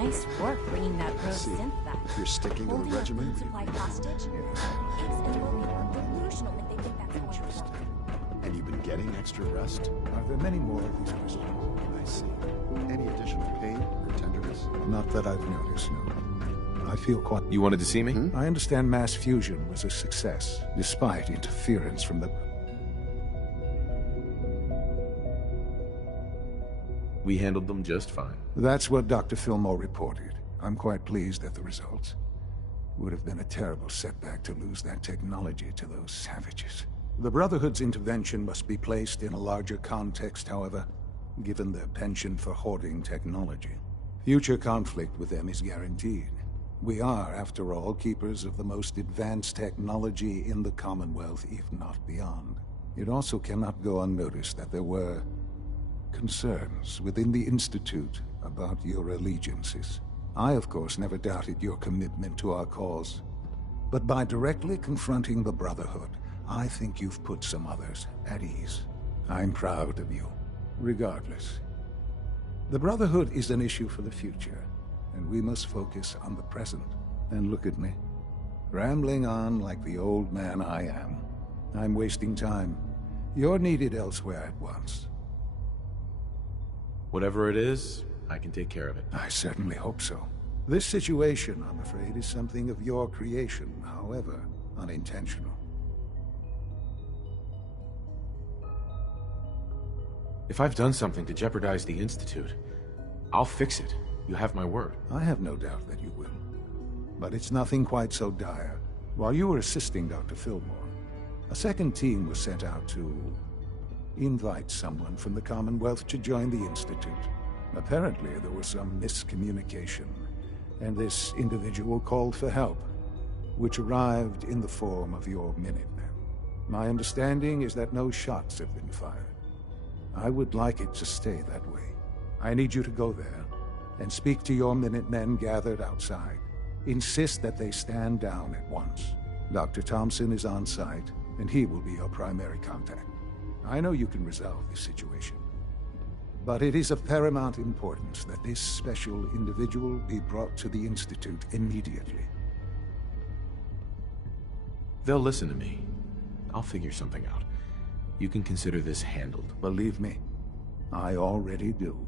Nice work bringing that I rose see. synth back. If you're sticking to the Holding a regimen, food supply hostage? It's an delusional if they think that's going to interesting. work. And you've been getting extra rest? Are there many more of these crystals? I see. Any additional pain or tenderness? Not that I've noticed, no. I feel quite... You wanted to see me? I understand mass fusion was a success, despite interference from the... We handled them just fine. That's what Dr. Fillmore reported. I'm quite pleased at the results. Would have been a terrible setback to lose that technology to those savages. The Brotherhood's intervention must be placed in a larger context, however, given their penchant for hoarding technology. Future conflict with them is guaranteed. We are, after all, keepers of the most advanced technology in the Commonwealth, if not beyond. It also cannot go unnoticed that there were concerns within the Institute about your allegiances. I, of course, never doubted your commitment to our cause. But by directly confronting the Brotherhood, I think you've put some others at ease. I'm proud of you, regardless. The Brotherhood is an issue for the future, and we must focus on the present. And look at me, rambling on like the old man I am. I'm wasting time. You're needed elsewhere at once. Whatever it is, I can take care of it. I certainly hope so. This situation, I'm afraid, is something of your creation, however unintentional. If I've done something to jeopardize the Institute, I'll fix it. You have my word. I have no doubt that you will. But it's nothing quite so dire. While you were assisting Dr. Fillmore, a second team was sent out to invite someone from the Commonwealth to join the Institute. Apparently, there was some miscommunication, and this individual called for help, which arrived in the form of your Minutemen. My understanding is that no shots have been fired. I would like it to stay that way. I need you to go there and speak to your Minutemen gathered outside. Insist that they stand down at once. Dr. Thompson is on site, and he will be your primary contact. I know you can resolve this situation, but it is of paramount importance that this special individual be brought to the Institute immediately. They'll listen to me. I'll figure something out. You can consider this handled. Believe me, I already do.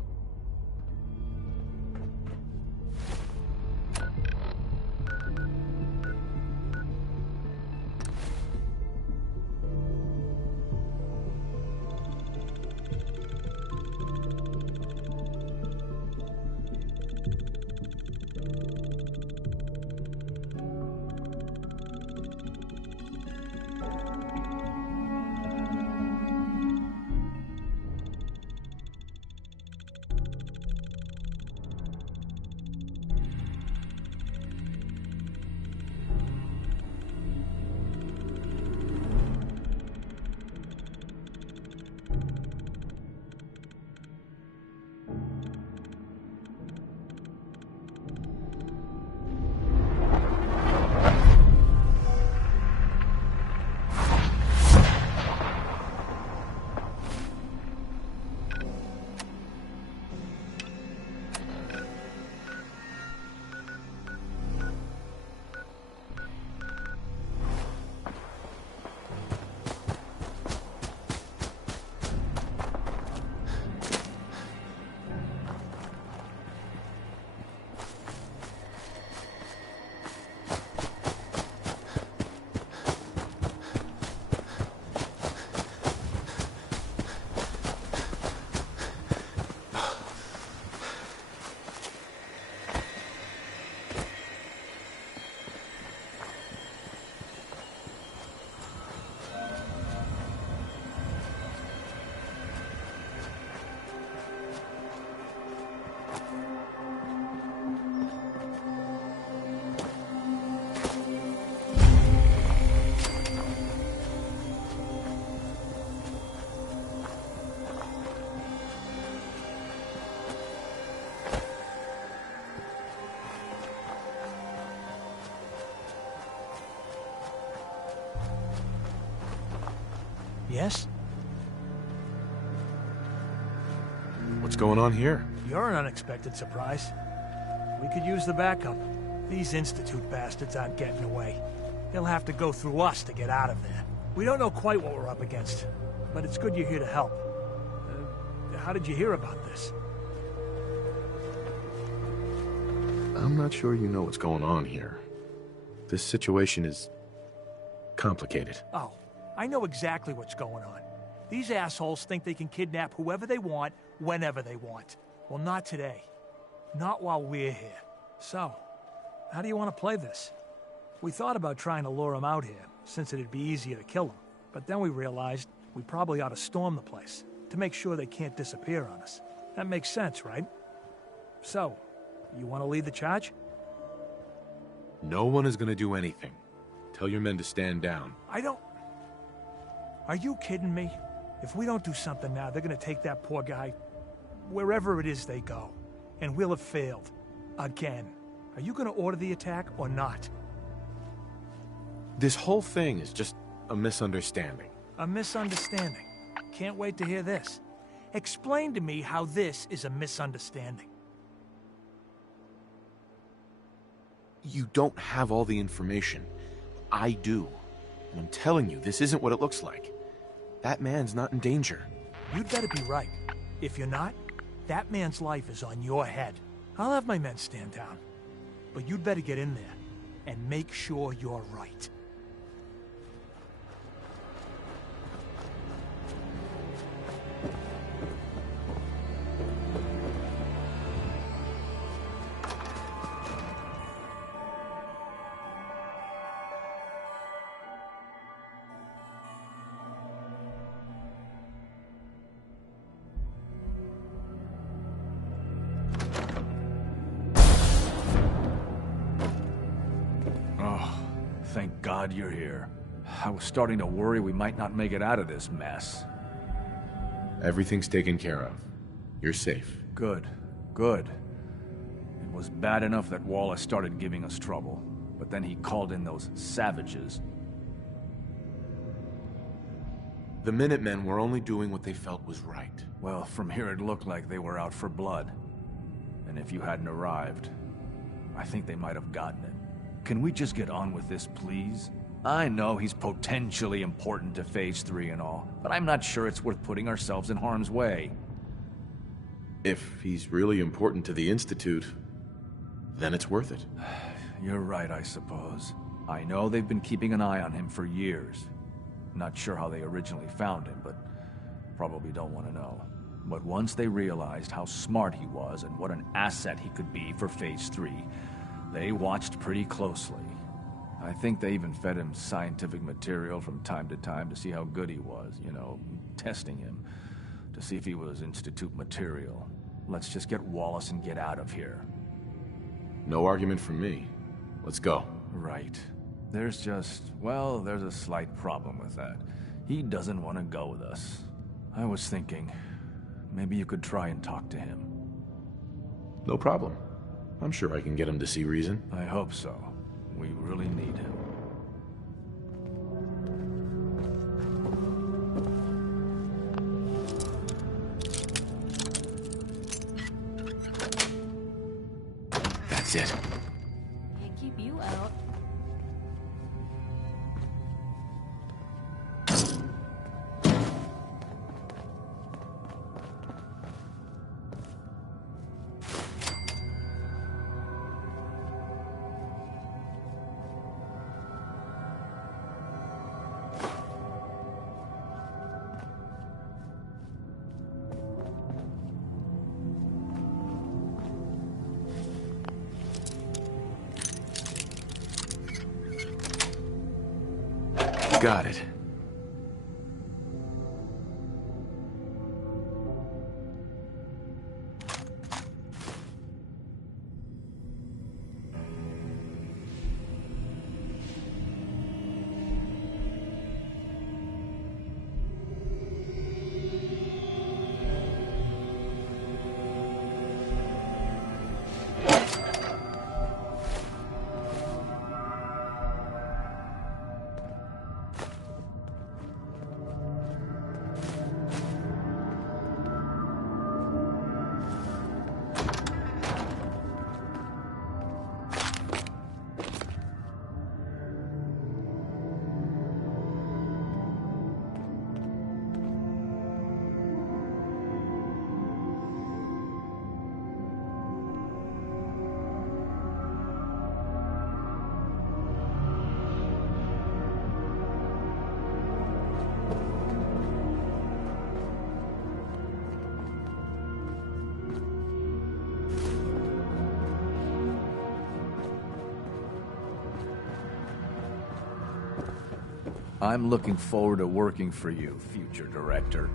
Yes? What's going on here? You're an unexpected surprise. We could use the backup. These Institute bastards aren't getting away. They'll have to go through us to get out of there. We don't know quite what we're up against, but it's good you're here to help. How did you hear about this? I'm not sure you know what's going on here. This situation is complicated. Oh, I know exactly what's going on. These assholes think they can kidnap whoever they want, whenever they want. Well, not today. Not while we're here. So, how do you want to play this? We thought about trying to lure them out here, since it'd be easier to kill them. But then we realized we probably ought to storm the place, to make sure they can't disappear on us. That makes sense, right? So, you want to lead the charge? No one is gonna do anything. Tell your men to stand down. Are you kidding me? If we don't do something now, they're gonna take that poor guy wherever it is they go. And we'll have failed. Again. Are you gonna order the attack or not? This whole thing is just a misunderstanding. A misunderstanding. Can't wait to hear this. Explain to me how this is a misunderstanding. You don't have all the information. I do. And I'm telling you, this isn't what it looks like. That man's not in danger. You'd better be right. If you're not, that man's life is on your head. I'll have my men stand down. But you'd better get in there and make sure you're right. Thank God you're here. I was starting to worry we might not make it out of this mess. Everything's taken care of. You're safe. Good. Good. It was bad enough that Wallace started giving us trouble, but then he called in those savages. The Minutemen were only doing what they felt was right. Well, from here it looked like they were out for blood. And if you hadn't arrived, I think they might have gotten it. Can we just get on with this, please? I know he's potentially important to Phase 3 and all, but I'm not sure it's worth putting ourselves in harm's way. If he's really important to the Institute, then it's worth it. You're right, I suppose. I know they've been keeping an eye on him for years. Not sure how they originally found him, but probably don't want to know. But once they realized how smart he was and what an asset he could be for Phase 3, they watched pretty closely. I think they even fed him scientific material from time to time to see how good he was, you know, testing him, to see if he was Institute material. Let's just get Wallace and get out of here. No argument from me. Let's go. Right. There's a slight problem with that. He doesn't want to go with us. I was thinking, maybe you could try and talk to him. No problem. I'm sure I can get him to see reason. I hope so. We really need him. That's it. Can't keep you out. Got it. I'm looking forward to working for you, future director.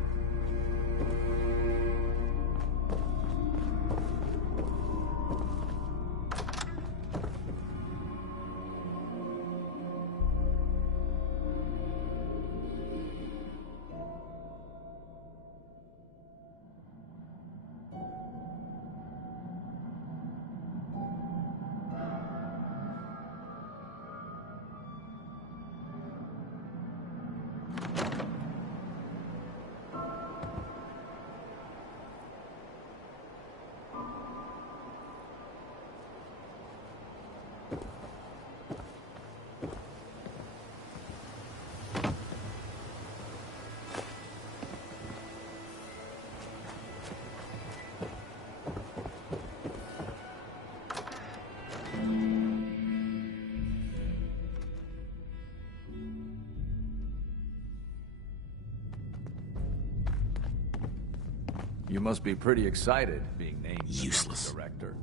You must be pretty excited being named the Useless. director.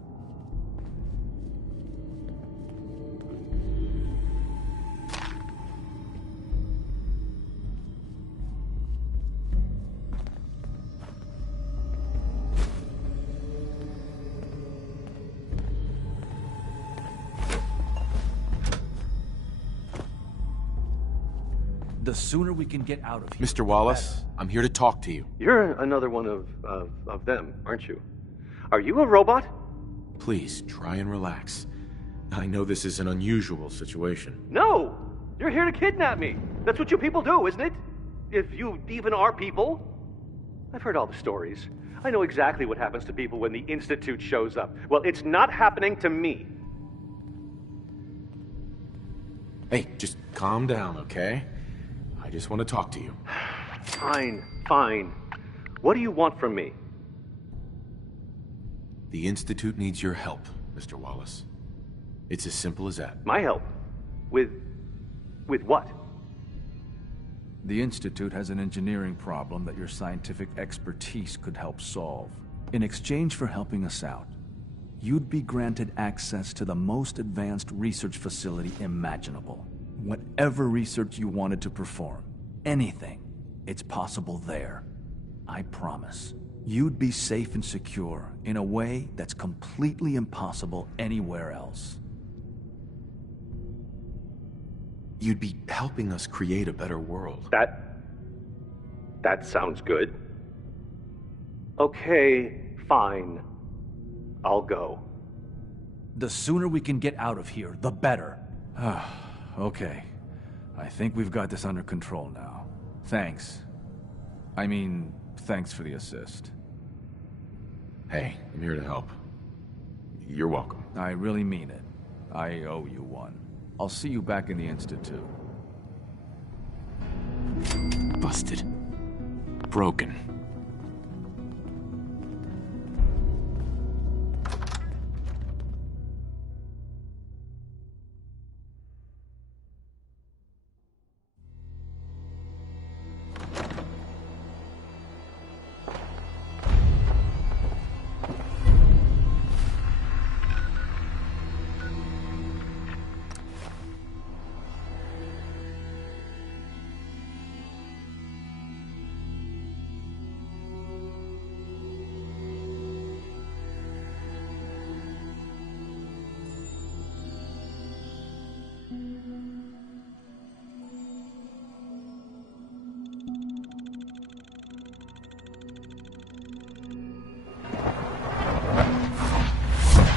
The sooner we can get out of here. Mr. Wallace, I'm here to talk to you. You're another one of them, aren't you? Are you a robot? Please, try and relax. I know this is an unusual situation. No! You're here to kidnap me. That's what you people do, isn't it? If you even are people. I've heard all the stories. I know exactly what happens to people when the Institute shows up. Well, it's not happening to me. Hey, just calm down, okay? I just want to talk to you. Fine, fine. What do you want from me? The Institute needs your help, Mr. Wallace. It's as simple as that. My help? With what? The Institute has an engineering problem that your scientific expertise could help solve. In exchange for helping us out, you'd be granted access to the most advanced research facility imaginable. Whatever research you wanted to perform, anything, it's possible there. I promise. You'd be safe and secure in a way that's completely impossible anywhere else. You'd be helping us create a better world. That sounds good. Okay, fine. I'll go. The sooner we can get out of here, the better. Okay. I think we've got this under control now. Thanks. I mean, thanks for the assist. Hey, I'm here to help. You're welcome. I really mean it. I owe you one. I'll see you back in the Institute. Busted. Broken.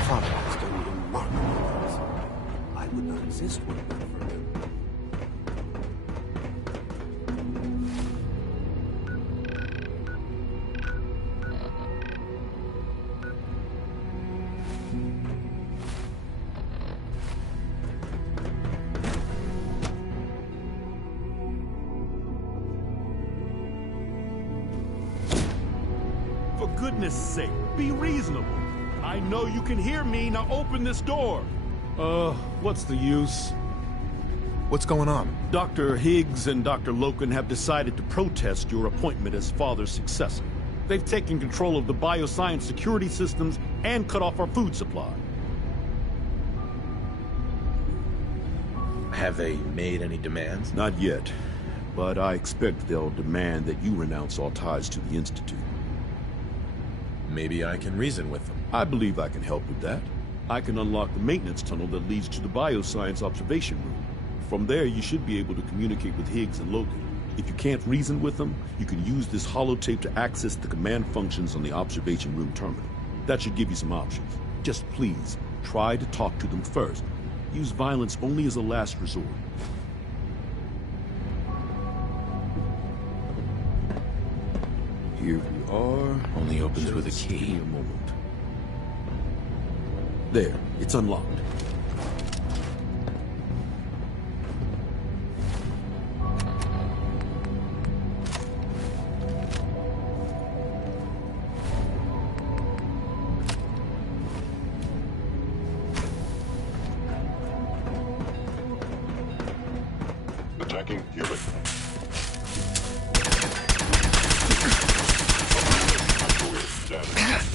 Father has done remarkable things. I would not exist were it not for him. For goodness sake, be reasonable. I know you can hear me, now open this door. What's the use? What's going on? Dr. Higgs and Dr. Loken have decided to protest your appointment as father's successor. They've taken control of the bioscience security systems and cut off our food supply. Have they made any demands? Not yet. but I expect they'll demand that you renounce all ties to the Institute. Maybe I can reason with them. I believe I can help with that. I can unlock the maintenance tunnel that leads to the bioscience observation room. From there, you should be able to communicate with Higgs and Logan. If you can't reason with them, you can use this holotape to access the command functions on the observation room terminal. That should give you some options. Just please, try to talk to them first. Use violence only as a last resort. Here we are. Only opens with a Just give key. me a moment. There, it's unlocked. Attacking human. Damage.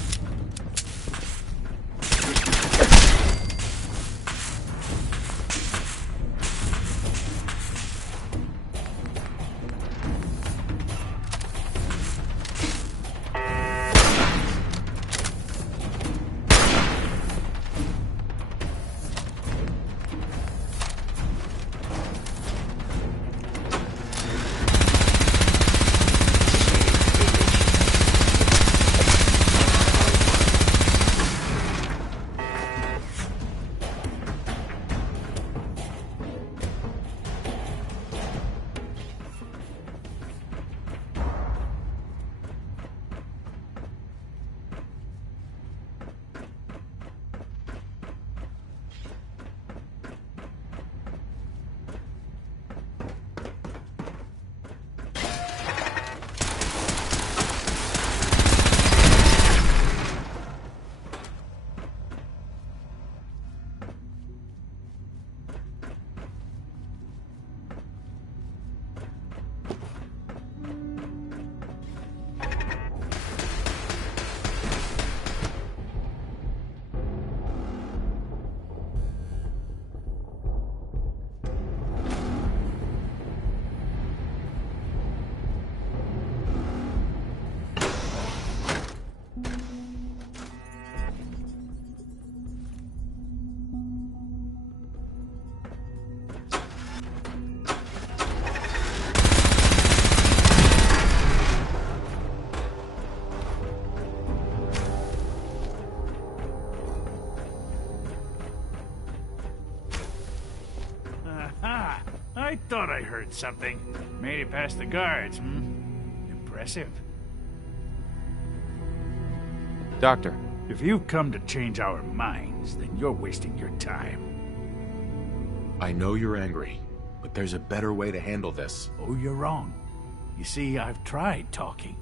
Aha! I thought I heard something. Made it past the guards, Impressive. Doctor, If you've come to change our minds, then you're wasting your time. I know you're angry, but there's a better way to handle this. Oh, you're wrong. You see, I've tried talking.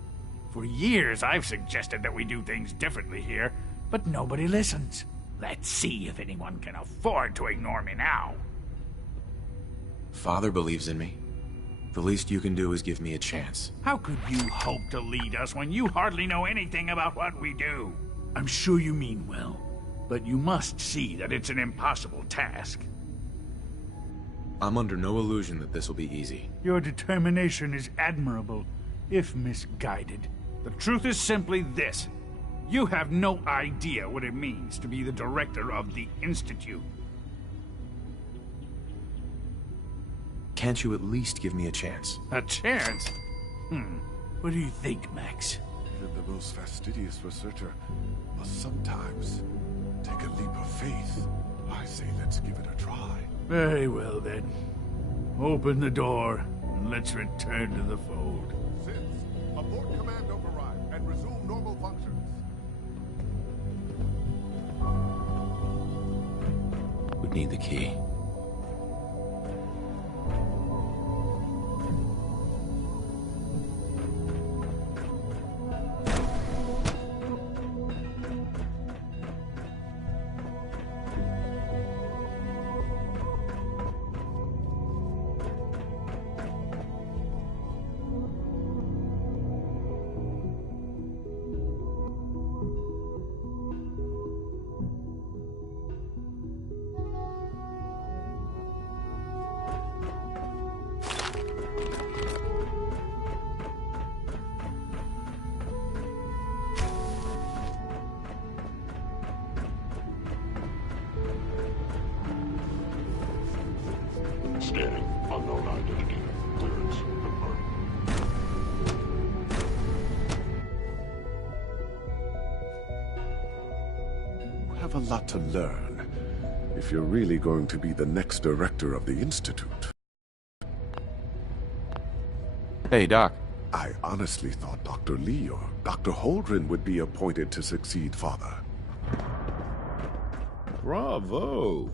For years, I've suggested that we do things differently here, but nobody listens. Let's see if anyone can afford to ignore me now. Father believes in me. The least you can do is give me a chance. How could you hope to lead us when you hardly know anything about what we do? I'm sure you mean well, but you must see that it's an impossible task. I'm under no illusion that this will be easy. Your determination is admirable, if misguided. The truth is simply this. You have no idea what it means to be the director of the Institute. Can't you at least give me a chance? A chance? What do you think, Max? Even the most fastidious researcher must sometimes take a leap of faith. I say let's give it a try. Very well, then. Open the door, and let's return to the fold. Since, abort command override and resume normal functions. Would need the key. unknown identity. Clearance confirmed. You have a lot to learn if you're really going to be the next director of the Institute. Hey, Doc. I honestly thought Dr. Lee or Dr. Holdren would be appointed to succeed Father. Bravo!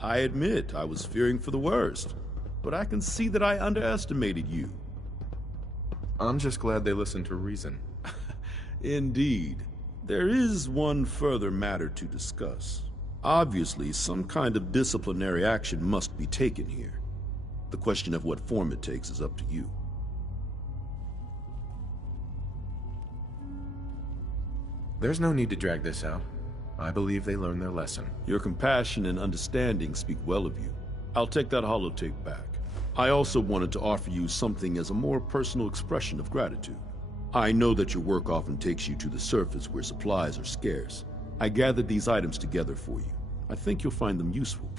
I admit I was fearing for the worst, but I can see that I underestimated you. I'm just glad they listened to reason. Indeed. There is one further matter to discuss. Obviously, some kind of disciplinary action must be taken here. The question of what form it takes is up to you. There's no need to drag this out. I believe they learned their lesson. Your compassion and understanding speak well of you. I'll take that holotape back. I also wanted to offer you something as a more personal expression of gratitude. I know that your work often takes you to the surface where supplies are scarce. I gathered these items together for you. I think you'll find them useful.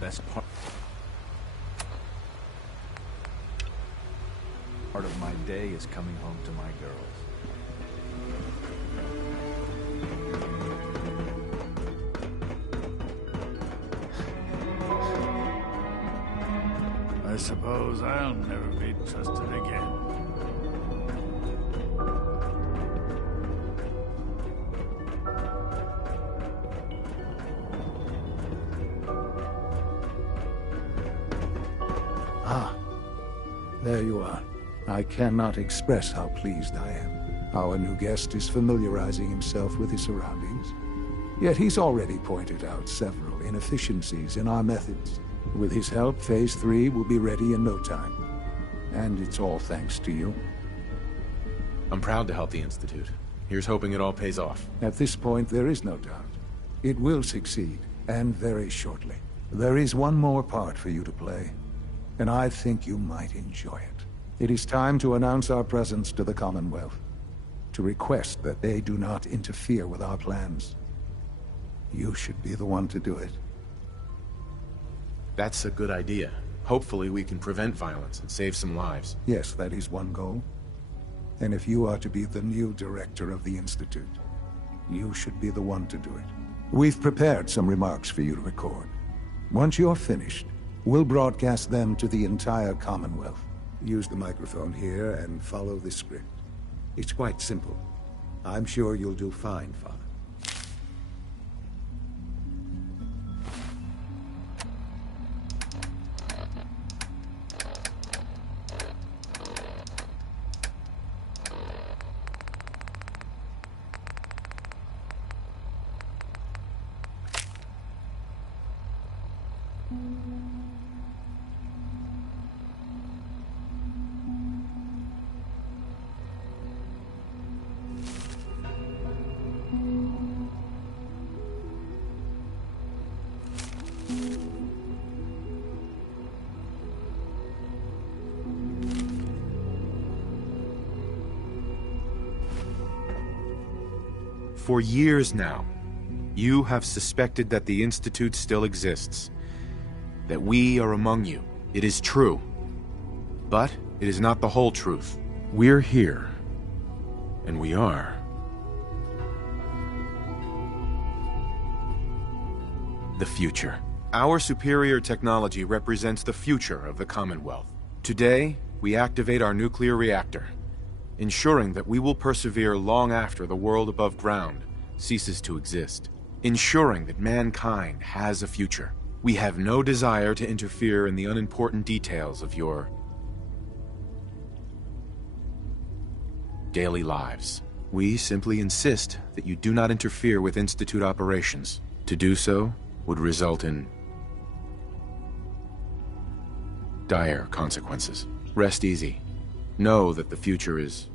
Best part of my day is coming home to my girls. I suppose I'll never be trusted again. Ah, there you are. I cannot express how pleased I am. Our new guest is familiarizing himself with his surroundings. Yet he's already pointed out several inefficiencies in our methods. With his help, Phase 3 will be ready in no time. And it's all thanks to you. I'm proud to help the Institute. Here's hoping it all pays off. At this point, there is no doubt. It will succeed, and very shortly. There is one more part for you to play, and I think you might enjoy it. It is time to announce our presence to the Commonwealth, to request that they do not interfere with our plans. You should be the one to do it. That's a good idea. Hopefully we can prevent violence and save some lives. Yes, that is one goal. And if you are to be the new director of the Institute, you should be the one to do it. We've prepared some remarks for you to record. Once you're finished, we'll broadcast them to the entire Commonwealth. Use the microphone here and follow the script. It's quite simple. I'm sure you'll do fine, Father. For years now, you have suspected that the Institute still exists. That we are among you. It is true. But it is not the whole truth. We're here. And we are. The future. Our superior technology represents the future of the Commonwealth. Today, we activate our nuclear reactor, ensuring that we will persevere long after the world above ground ceases to exist. Ensuring that mankind has a future. We have no desire to interfere in the unimportant details of your daily lives. We simply insist that you do not interfere with Institute operations. To do so would result in dire consequences. Rest easy. Know that the future is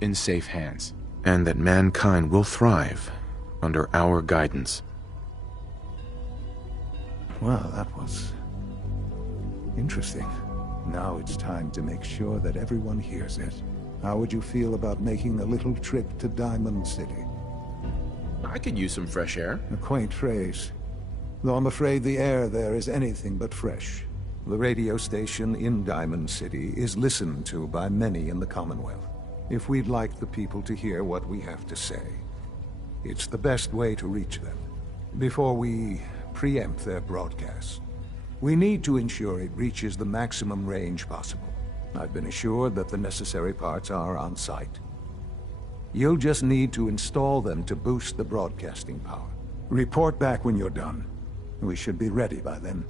in safe hands, and that mankind will thrive under our guidance. Well, that was Interesting. Now it's time to make sure that everyone hears it. How would you feel about making a little trip to Diamond City? I could use some fresh air. A quaint phrase. Though I'm afraid the air there is anything but fresh. The radio station in Diamond City is listened to by many in the Commonwealth. If we'd like the people to hear what we have to say, it's the best way to reach them. Before we preempt their broadcast, we need to ensure it reaches the maximum range possible. I've been assured that the necessary parts are on site. You'll just need to install them to boost the broadcasting power. Report back when you're done. We should be ready by then.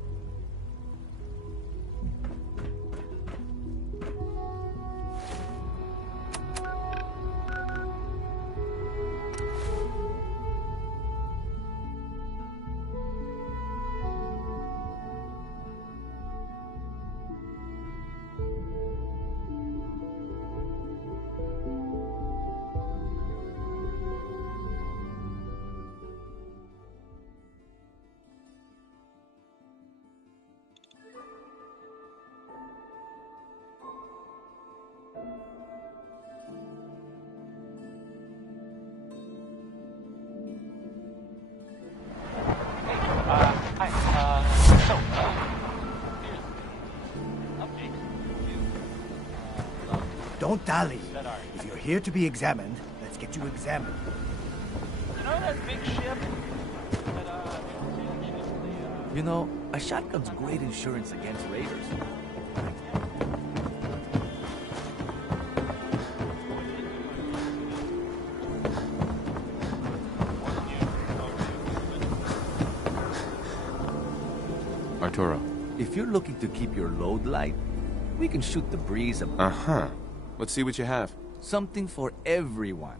Don't dally. If you're here to be examined, let's get you examined. You know that big ship? You know, a shotgun's great insurance against raiders. Arturo. If you're looking to keep your load light, we can shoot the breeze a Uh-huh. Let's see what you have. something for everyone.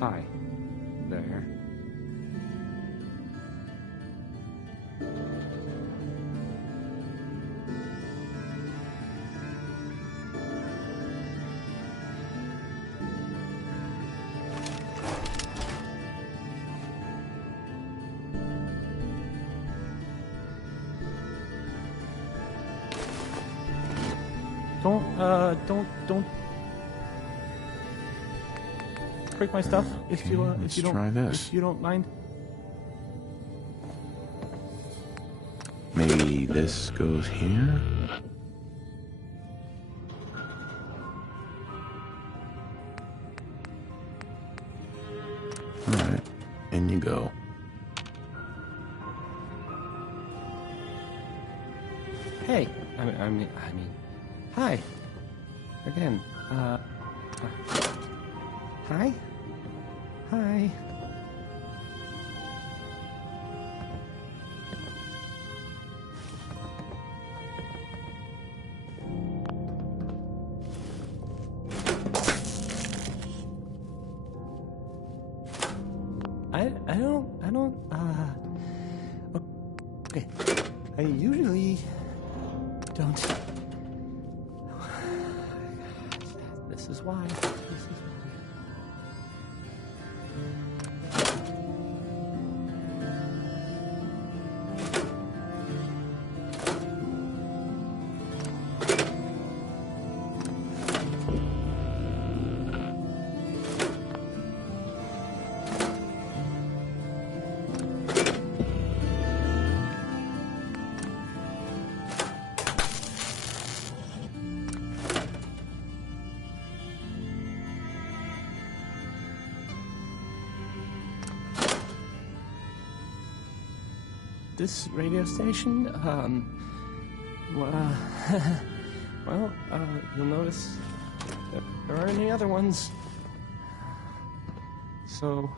Hi. There. Don't break my stuff if you don't try this. if you don't mind. Maybe this goes here? Alright, in you go. Hey, I mean, hi. Again, hi? Hi. I don't, Okay. I usually don't. This is why. This is why. This radio station, well, you'll notice that there aren't any other ones. So,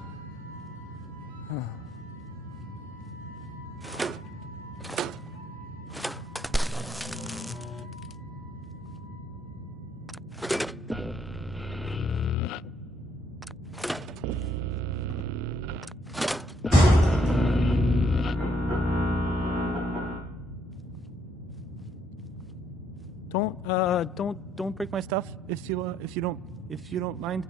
Don't break my stuff if you don't mind.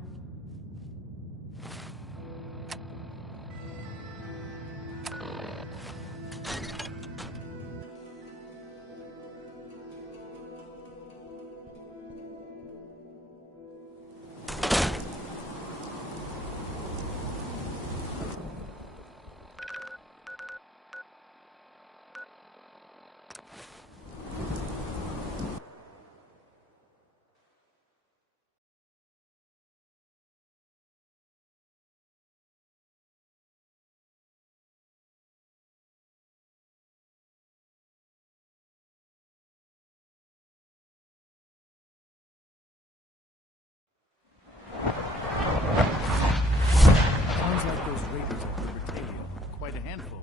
Quite a handful.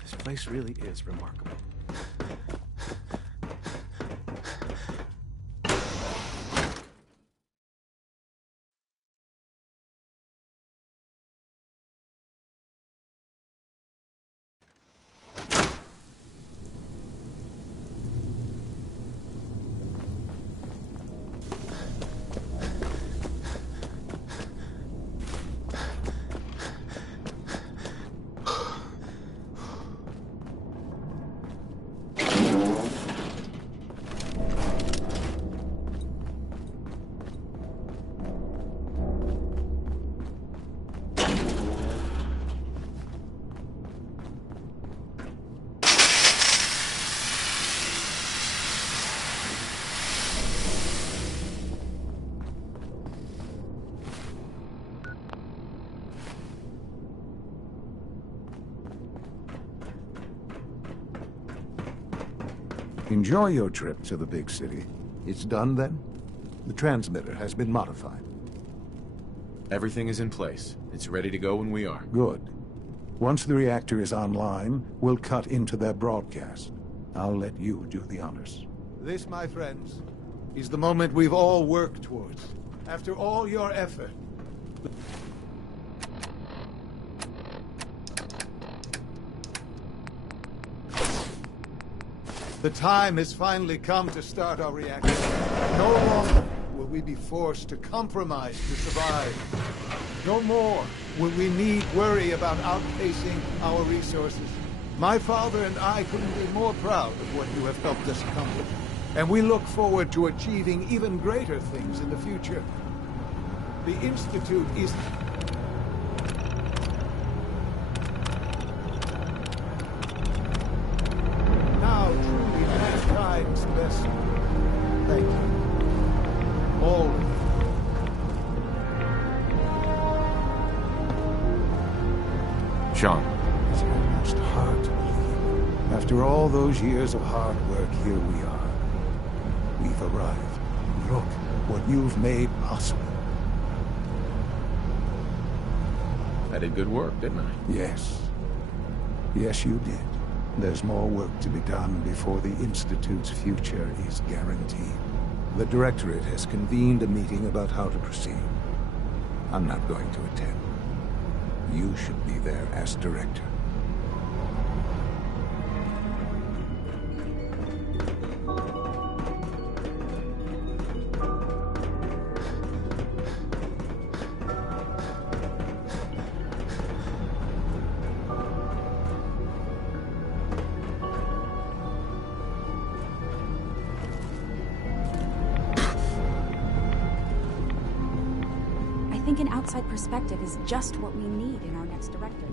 This place really is remarkable. Enjoy your trip to the big city. It's done then? The transmitter has been modified. Everything is in place. It's ready to go when we are. Good. Once the reactor is online, we'll cut into their broadcast. I'll let you do the honors. This, my friends, is the moment we've all worked towards. After all your effort. The time has finally come to start our reaction. No longer will we be forced to compromise to survive. No more will we need worry about outpacing our resources. My father and I couldn't be more proud of what you have helped us accomplish. And we look forward to achieving even greater things in the future. The Institute is... now truly mankind's best. Thank you. All of you. Sean. It's almost hard to believe. After all those years of hard work, here we are. We've arrived. Look what you've made possible. I did good work, didn't I? Yes. Yes, you did. There's more work to be done before the Institute's future is guaranteed. The Directorate has convened a meeting about how to proceed. I'm not going to attend. You should be there as Director. I think an outside perspective is just what we need in our next director.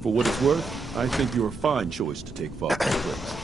For what it's worth, I think you're a fine choice to take Father's place.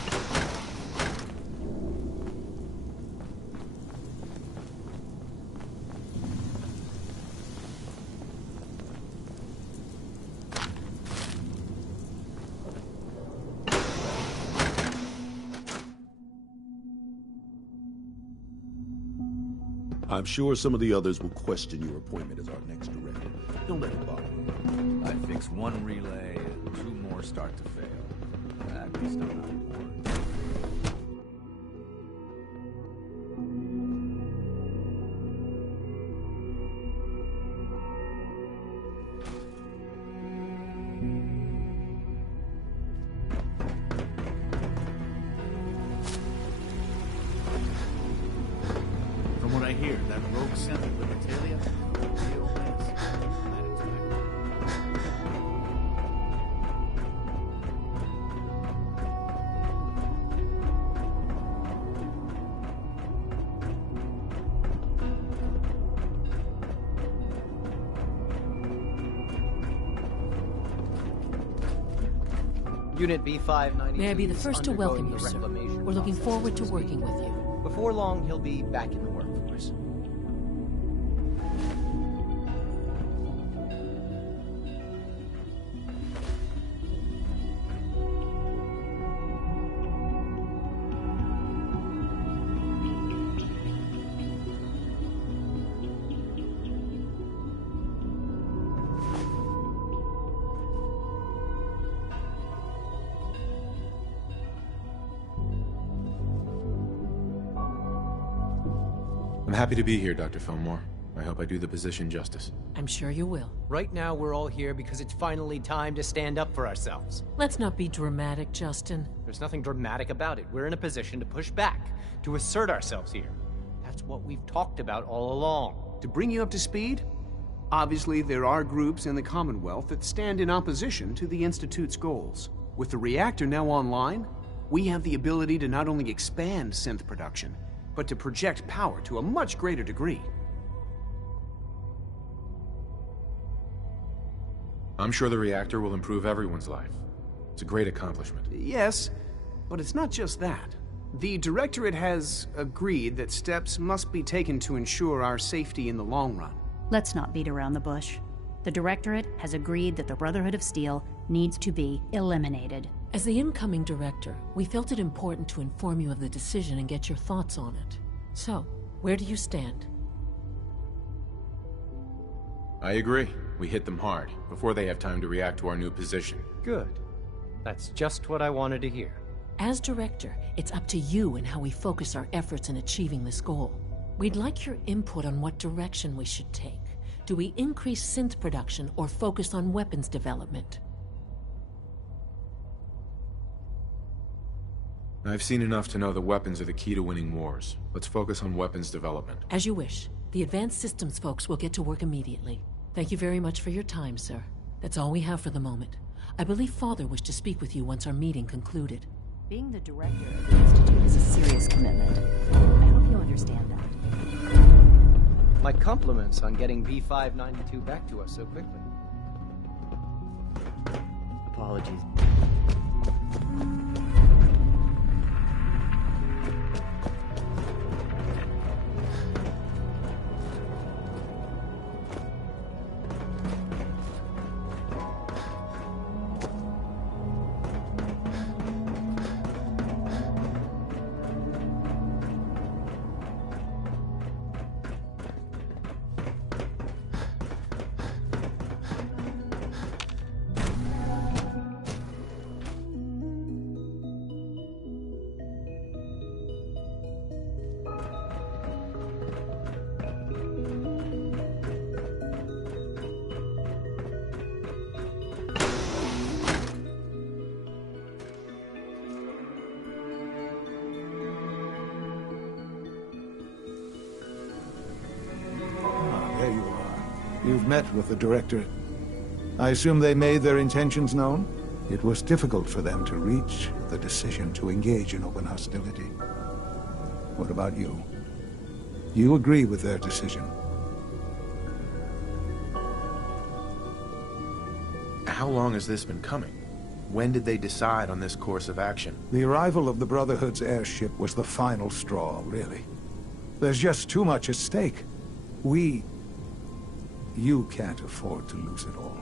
I'm sure some of the others will question your appointment as our next director. Don't let it bother you. I fix one relay and 2 more start to fail. At least I'm not bored. From what I hear, that rogue synth with Natalia, real mess. Unit B592. May I be the first to welcome you, sir? We're looking forward to working with you. Before long, he'll be back in the workforce. I'm happy to be here, Dr. Fillmore. I hope I do the position justice. I'm sure you will. Right now, we're all here because it's finally time to stand up for ourselves. Let's not be dramatic, Justin. There's nothing dramatic about it. We're in a position to push back, to assert ourselves here. That's what we've talked about all along. To bring you up to speed, obviously there are groups in the Commonwealth that stand in opposition to the Institute's goals. With the reactor now online, we have the ability to not only expand synth production, but to project power to a much greater degree. I'm sure the reactor will improve everyone's life. It's a great accomplishment. Yes, but it's not just that. The Directorate has agreed that steps must be taken to ensure our safety in the long run. Let's not beat around the bush. The Directorate has agreed that the Brotherhood of Steel needs to be eliminated. As the incoming director, we felt it important to inform you of the decision and get your thoughts on it. So, where do you stand? I agree. We hit them hard, before they have time to react to our new position. Good. That's just what I wanted to hear. As director, it's up to you and how we focus our efforts in achieving this goal. We'd like your input on what direction we should take. Do we increase synth production or focus on weapons development? I've seen enough to know that weapons are the key to winning wars. Let's focus on weapons development. As you wish. The advanced systems folks will get to work immediately. Thank you very much for your time, sir. That's all we have for the moment. I believe Father wished to speak with you once our meeting concluded. Being the director of the Institute is a serious commitment. I hope you understand that. My compliments on getting B592 back to us so quickly. Apologies. There you are. You've met with the Directorate. I assume they made their intentions known? It was difficult for them to reach the decision to engage in open hostility. What about you? You agree with their decision? How long has this been coming? When did they decide on this course of action? The arrival of the Brotherhood's airship was the final straw, really. There's just too much at stake. You can't afford to lose it all.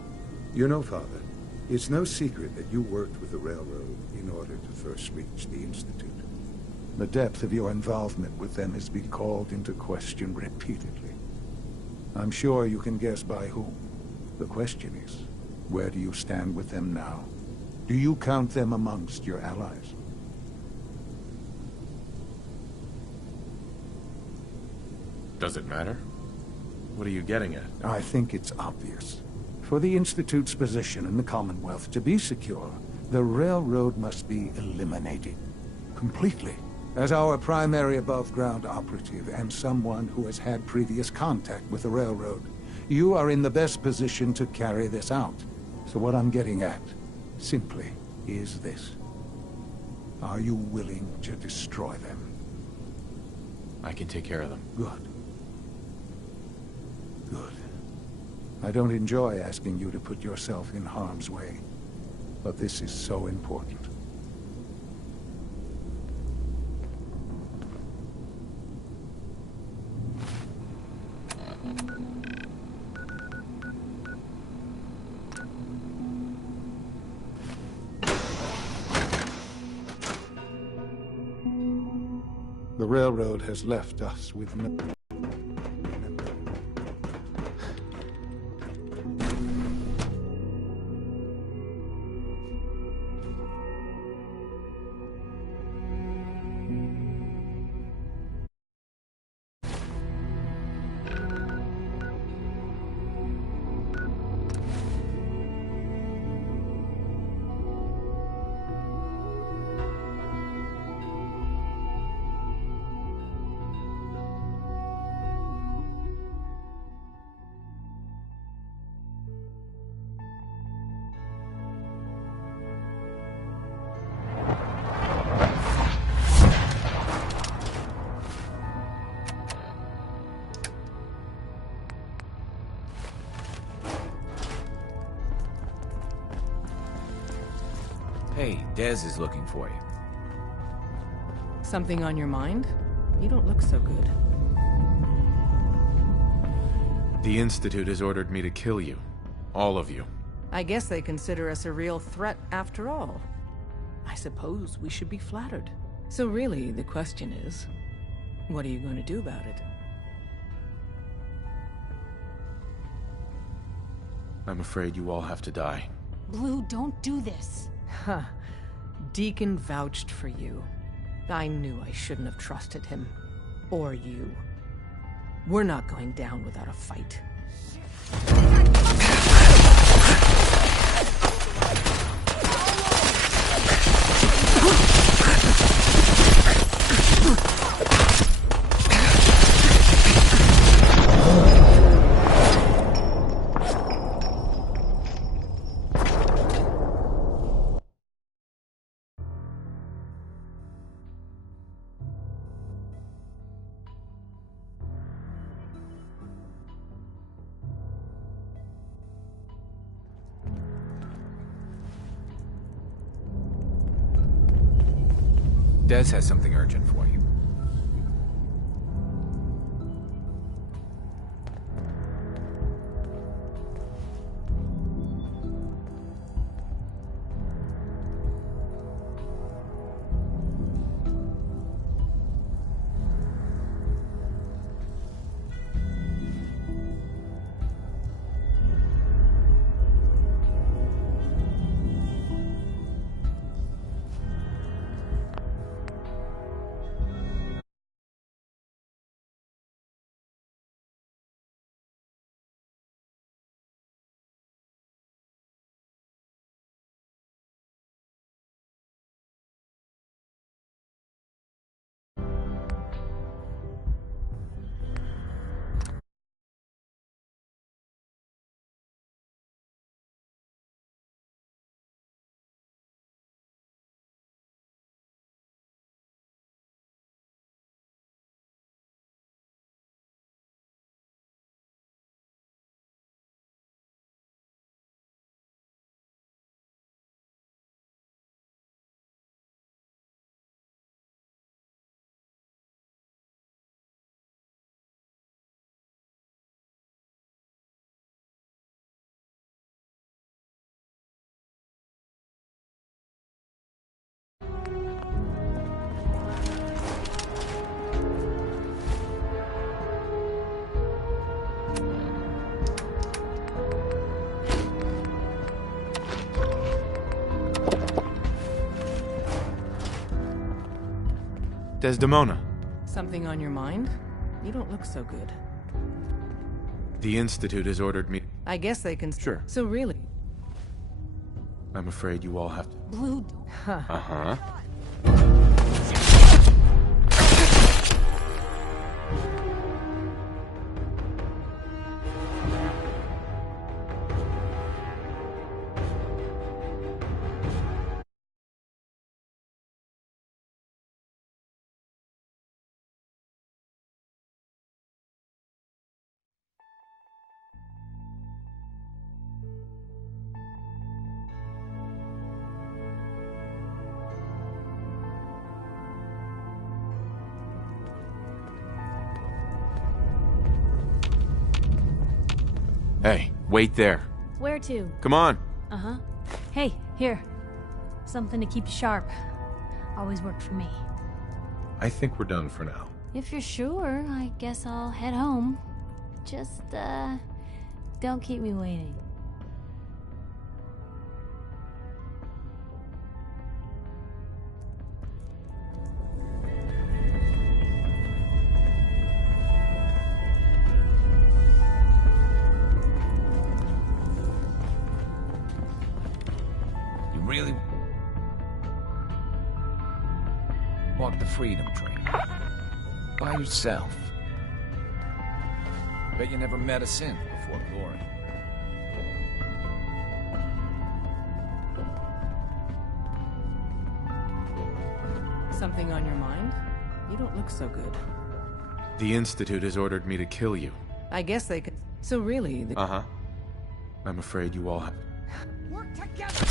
You know, Father, it's no secret that you worked with the Railroad in order to first reach the Institute. The depth of your involvement with them has been called into question repeatedly. I'm sure you can guess by whom. The question is, where do you stand with them now? Do you count them amongst your allies? Does it matter? What are you getting at? I think it's obvious. For the Institute's position in the Commonwealth to be secure, the Railroad must be eliminated. Completely. As our primary above-ground operative and someone who has had previous contact with the Railroad, you are in the best position to carry this out. So what I'm getting at, simply, is this. Are you willing to destroy them? I can take care of them. Good. Good. I don't enjoy asking you to put yourself in harm's way, but this is so important. The Railroad has left us with no... Hey, Dez is looking for you. Something on your mind? You don't look so good. The Institute has ordered me to kill you. All of you. I guess they consider us a real threat after all. I suppose we should be flattered. So really, the question is, what are you going to do about it? I'm afraid you all have to die. Blue, don't do this. Huh. Deacon vouched for you. I knew I shouldn't have trusted him. Or you. We're not going down without a fight. Des has something urgent for you. Desdemona. Something on your mind? You don't look so good. The Institute has ordered me... I guess they can... Sure. So really... I'm afraid you all have to... Blue... Uh-huh. Hey, wait there. Where to? Come on. Uh-huh. Hey, here. Something to keep you sharp. Always worked for me. I think we're done for now. If you're sure, I guess I'll head home. Just, don't keep me waiting. Really? Walk the Freedom Train. By yourself. Bet you never met a synth before glory. Something on your mind? You don't look so good. The Institute has ordered me to kill you. I guess they could... So really... Uh-huh. I'm afraid you all have... Work together!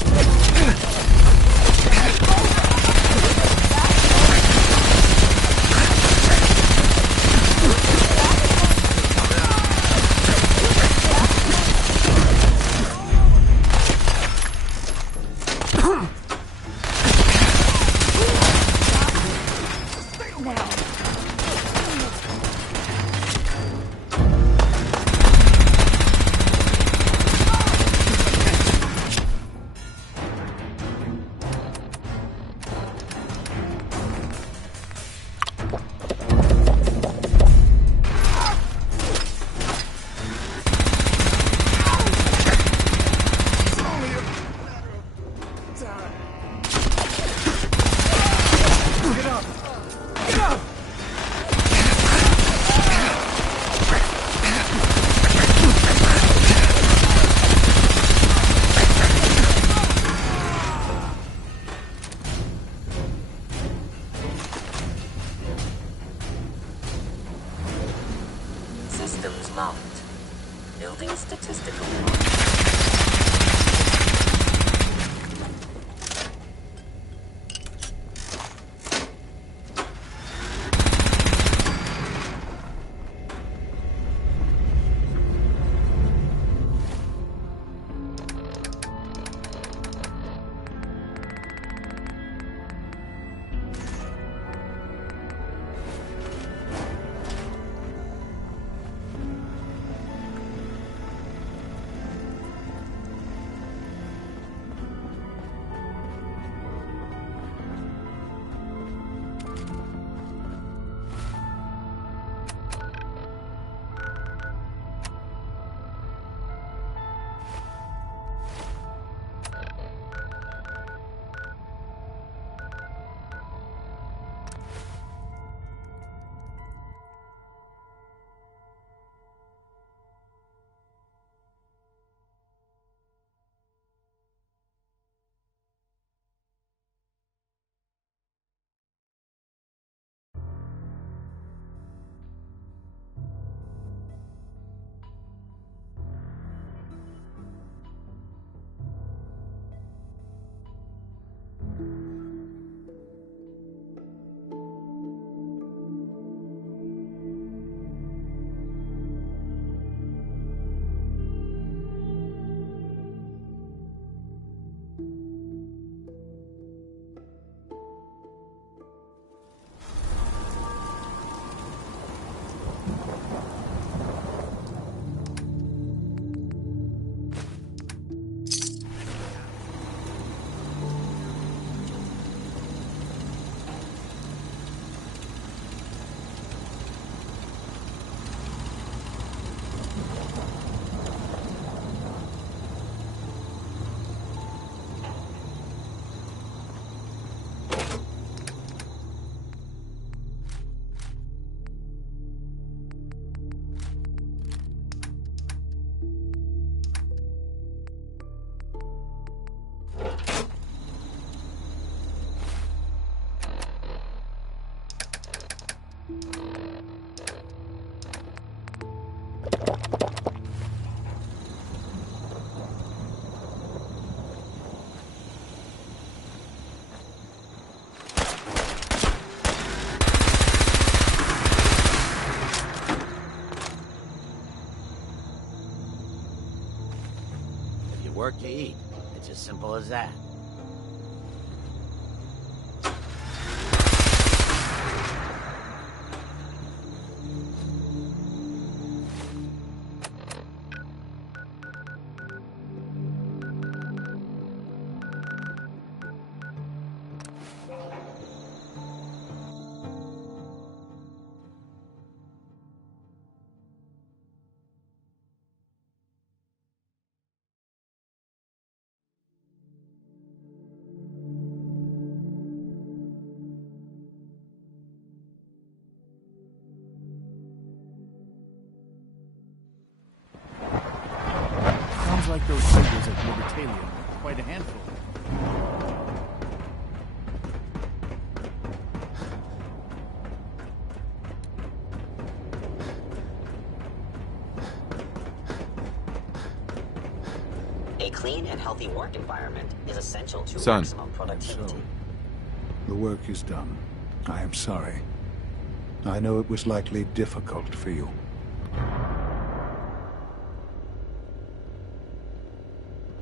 work to eat. It's as simple as that. Sounds like those soldiers at Libertalia are quite a handful. A clean and healthy work environment is essential to Son. maximum productivity. The work is done. I am sorry. I know it was likely difficult for you.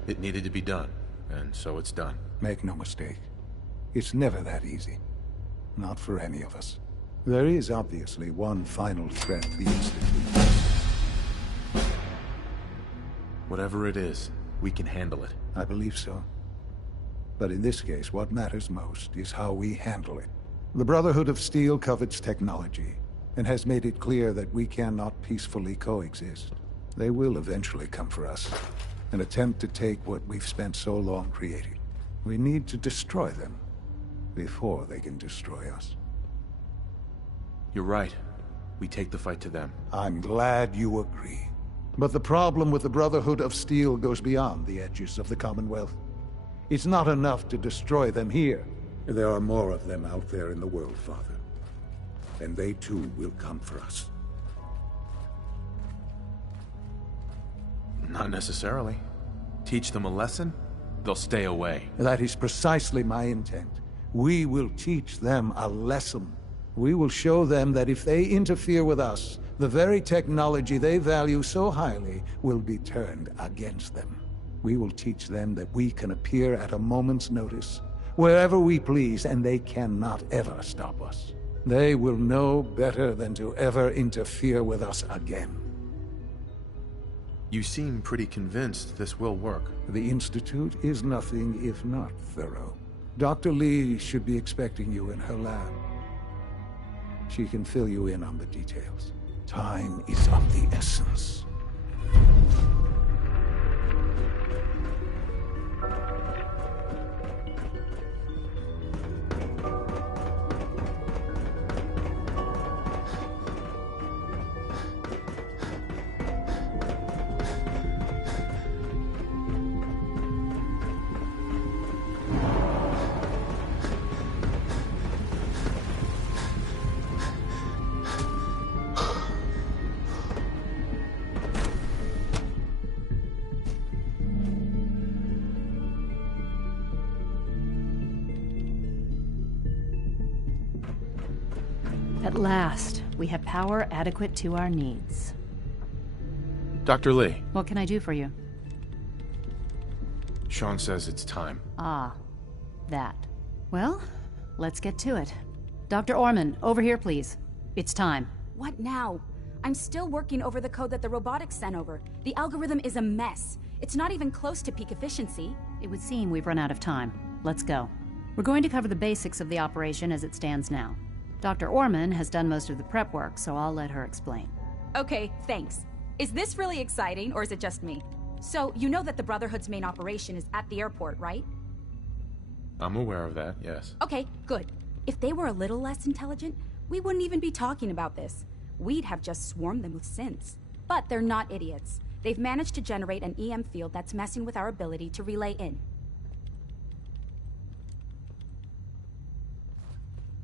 It needed to be done, and so it's done. Make no mistake. It's never that easy. Not for any of us. There is obviously one final threat the Institute. Whatever it is, we can handle it. I believe so. But in this case, what matters most is how we handle it. The Brotherhood of Steel covets technology, and has made it clear that we cannot peacefully coexist. They will eventually come for us, and attempt to take what we've spent so long creating. We need to destroy them before they can destroy us. You're right. We take the fight to them. I'm glad you agree. But the problem with the Brotherhood of Steel goes beyond the edges of the Commonwealth. It's not enough to destroy them here. There are more of them out there in the world, Father. And they too will come for us. Not necessarily. Teach them a lesson, they'll stay away. That is precisely my intent. We will teach them a lesson. We will show them that if they interfere with us, the very technology they value so highly will be turned against them. We will teach them that we can appear at a moment's notice, wherever we please, and they cannot ever stop us. They will know better than to ever interfere with us again. You seem pretty convinced this will work. The Institute is nothing if not thorough. Dr. Lee should be expecting you in her lab. She can fill you in on the details. Time is of the essence. At last, we have power adequate to our needs. Dr. Lee. What can I do for you? Sean says it's time. Ah, that. Well, let's get to it. Dr. Orman, over here, please. It's time. What now? I'm still working over the code that the robotics sent over. The algorithm is a mess. It's not even close to peak efficiency. It would seem we've run out of time. Let's go. We're going to cover the basics of the operation as it stands now. Dr. Orman has done most of the prep work, so I'll let her explain. Okay, thanks. Is this really exciting, or is it just me? So, you know that the Brotherhood's main operation is at the airport, right? I'm aware of that, yes. Okay, good. If they were a little less intelligent, we wouldn't even be talking about this. We'd have just swarmed them with synths. But they're not idiots. They've managed to generate an EM field that's messing with our ability to relay in.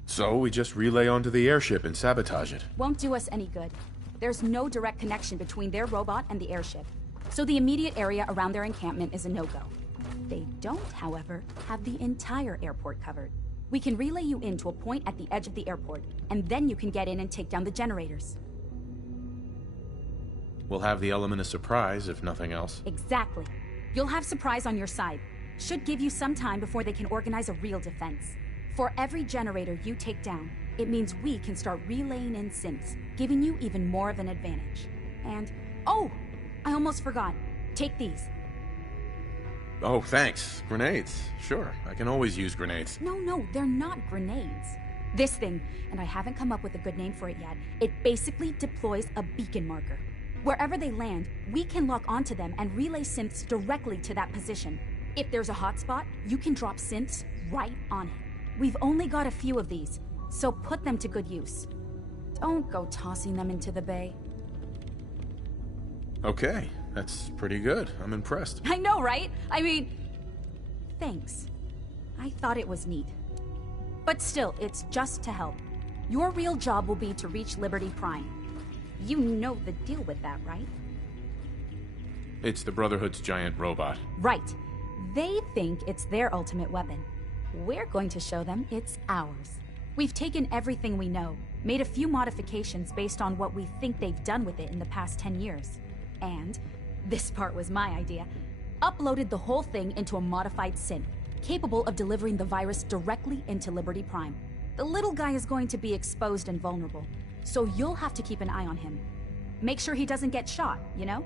So we just relay onto the airship and sabotage it. Won't do us any good. There's no direct connection between their robot and the airship, so the immediate area around their encampment is a no-go. They don't, however, have the entire airport covered. We can relay you in to a point at the edge of the airport, and then you can get in and take down the generators. We'll have the element of surprise, if nothing else. Exactly. You'll have Surprise on your side. Should give you some time before they can organize a real defense. For every generator you take down, it means we can start relaying in synths, giving you even more of an advantage. And, oh! I almost forgot. Take these. Oh, thanks. Grenades. Sure, I can always use grenades. No, they're not grenades. This thing, and I haven't come up with a good name for it yet, it basically deploys a beacon marker. Wherever they land, we can lock onto them and relay synths directly to that position. If there's a hotspot, you can drop synths right on it. We've only got a few of these, so put them to good use. Don't go tossing them into the bay. Okay, that's pretty good. I'm impressed. I know, right? I mean, thanks. I thought it was neat. But still, it's just to help. Your real job will be to reach Liberty Prime. You know the deal with that, right? It's the Brotherhood's giant robot. Right. They think it's their ultimate weapon. We're going to show them it's ours. We've taken everything we know, made a few modifications based on what we think they've done with it in the past 10 years. And, this part was my idea, uploaded the whole thing into a modified synth, capable of delivering the virus directly into Liberty Prime. The little guy is going to be exposed and vulnerable, so you'll have to keep an eye on him. Make sure he doesn't get shot, you know?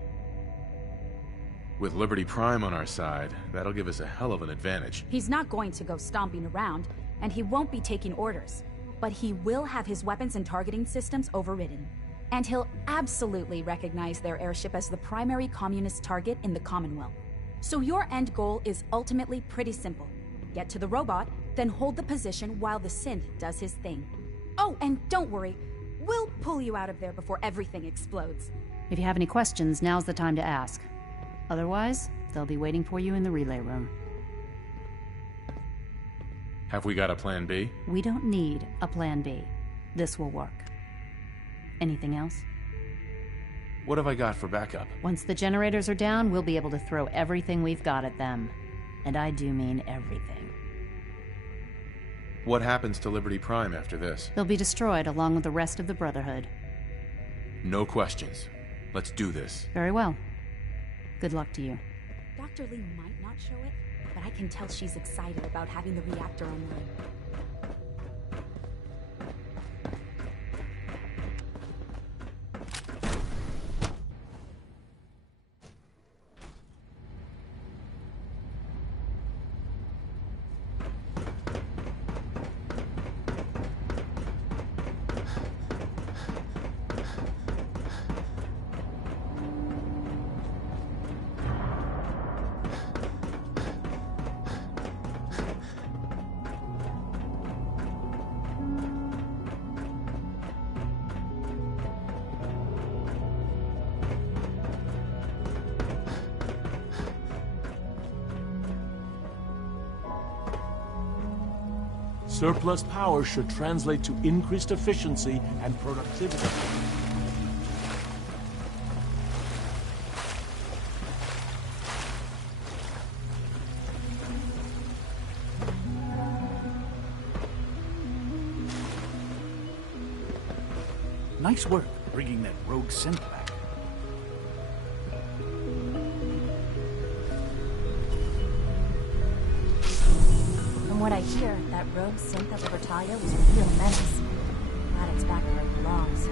With Liberty Prime on our side, that'll give us a hell of an advantage. He's not going to go stomping around, and he won't be taking orders. But he will have his weapons and targeting systems overridden. And he'll absolutely recognize their airship as the primary communist target in the Commonwealth. So your end goal is ultimately pretty simple. Get to the robot, then hold the position while the synth does his thing. Oh, and don't worry, we'll pull you out of there before everything explodes. If you have any questions, now's the time to ask. Otherwise, they'll be waiting for you in the relay room. Have we got a plan B? We don't need a plan B. This will work. Anything else? What have I got for backup? Once the generators are down, we'll be able to throw everything we've got at them. And I do mean everything. What happens to Liberty Prime after this? They'll be destroyed along with the rest of the Brotherhood. No questions. Let's do this. Very well. Good luck to you. Dr. Lee might not show it, but I can tell she's excited about having the reactor online. Surplus power should translate to increased efficiency and productivity. Nice work bringing that rogue synth back. From what I hear, that rogue synth of Libertalia was a real menace. Glad it's back where it belongs.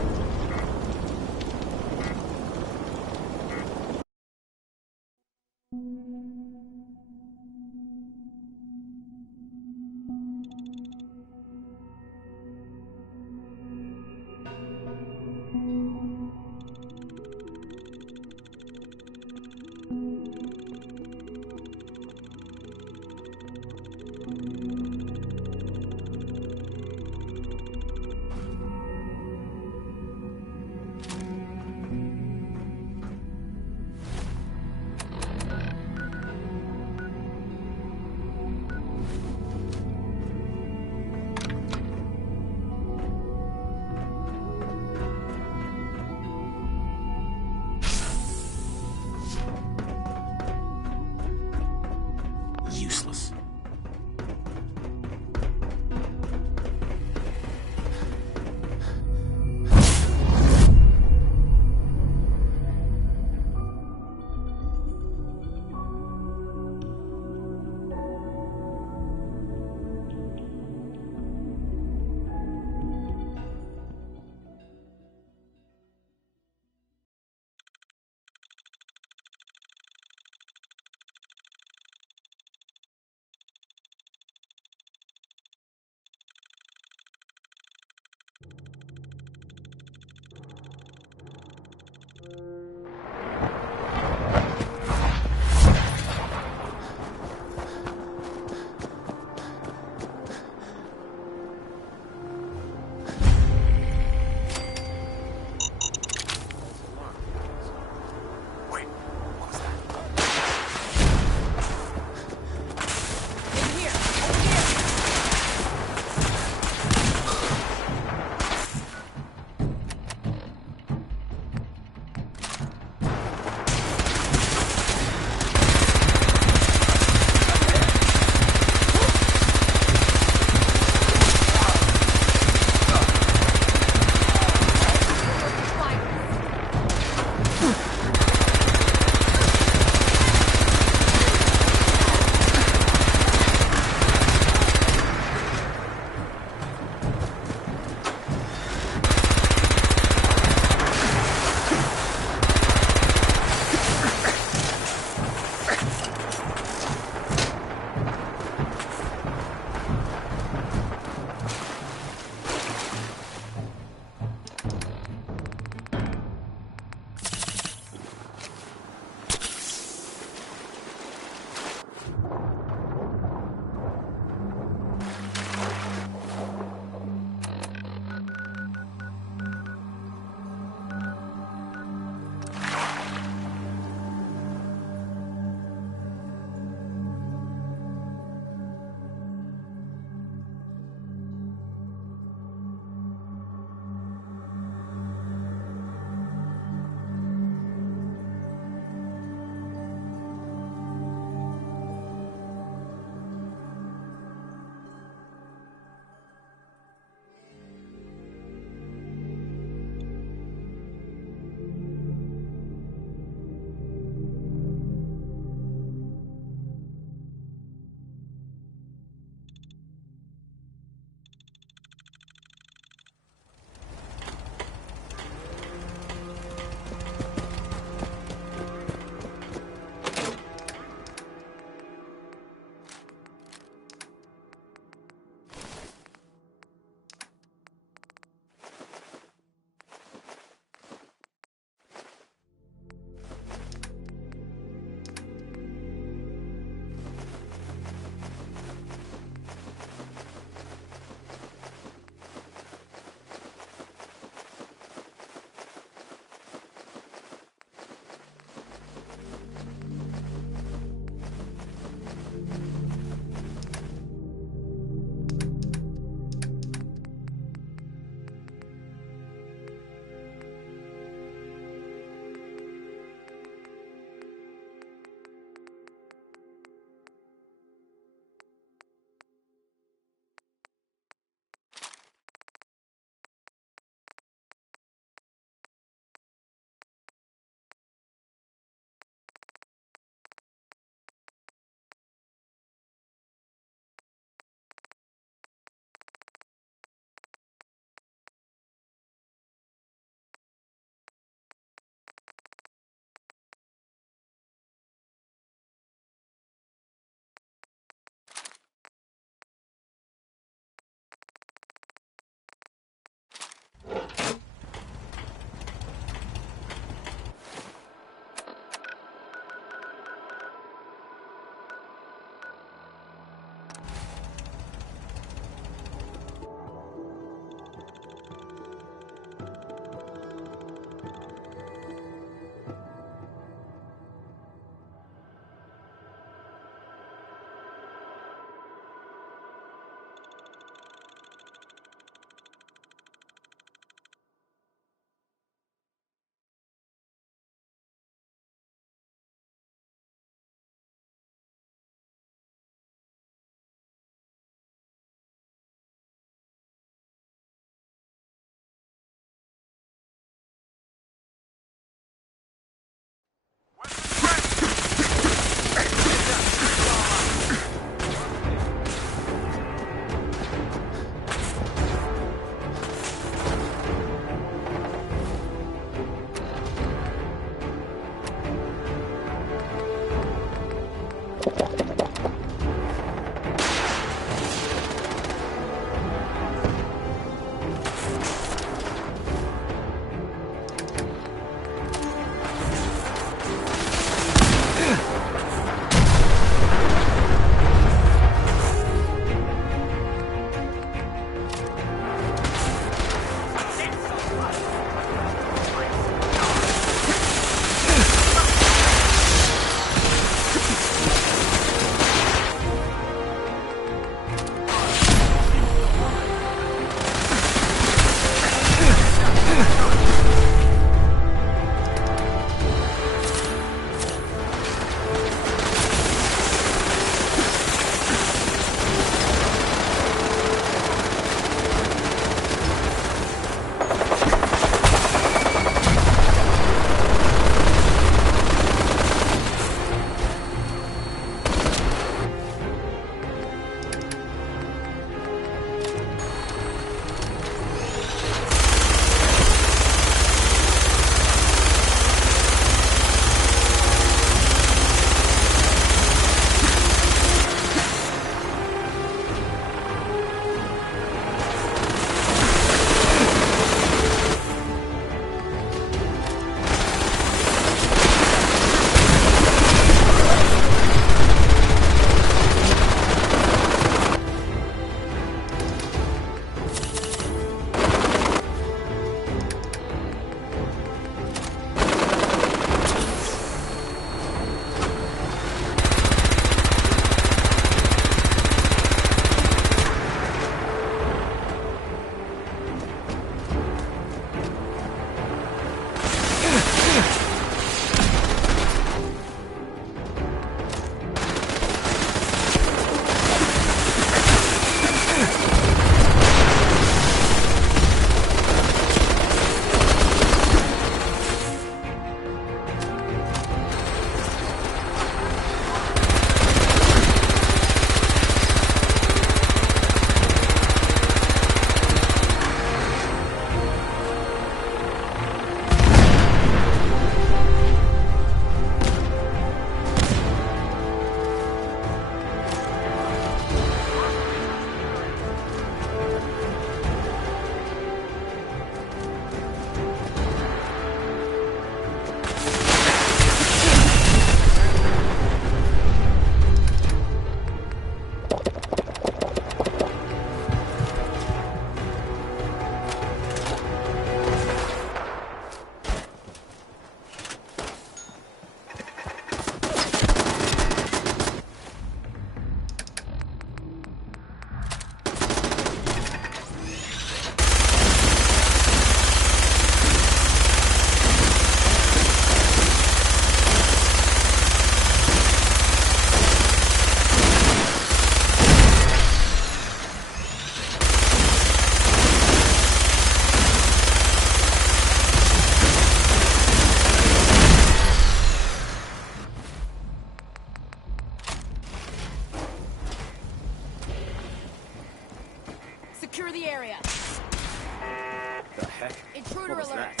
area. The heck? Intruder What was alert. that?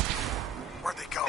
Where'd they go?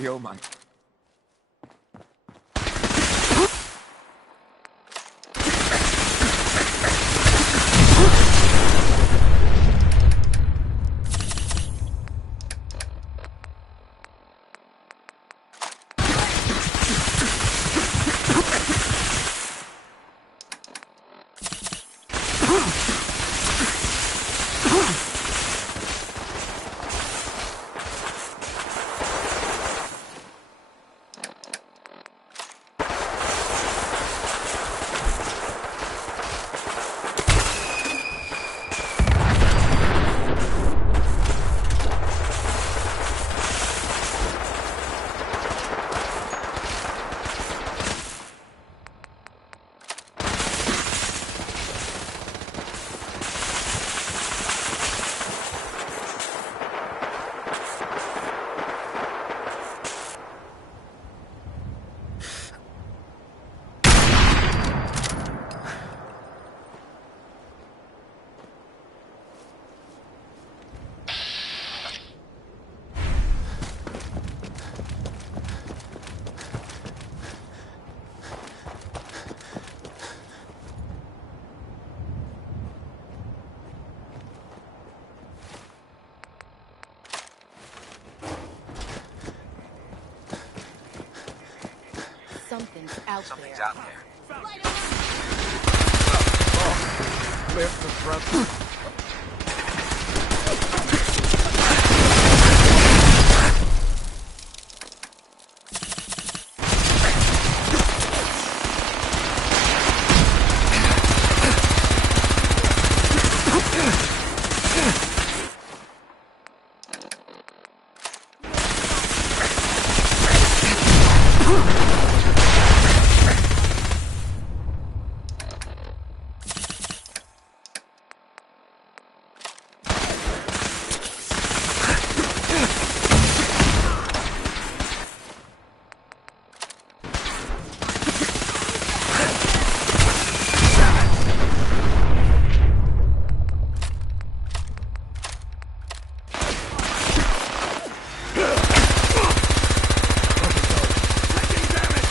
Yo, man. Something's out Something's there. out there. Lift the front. Taking damage!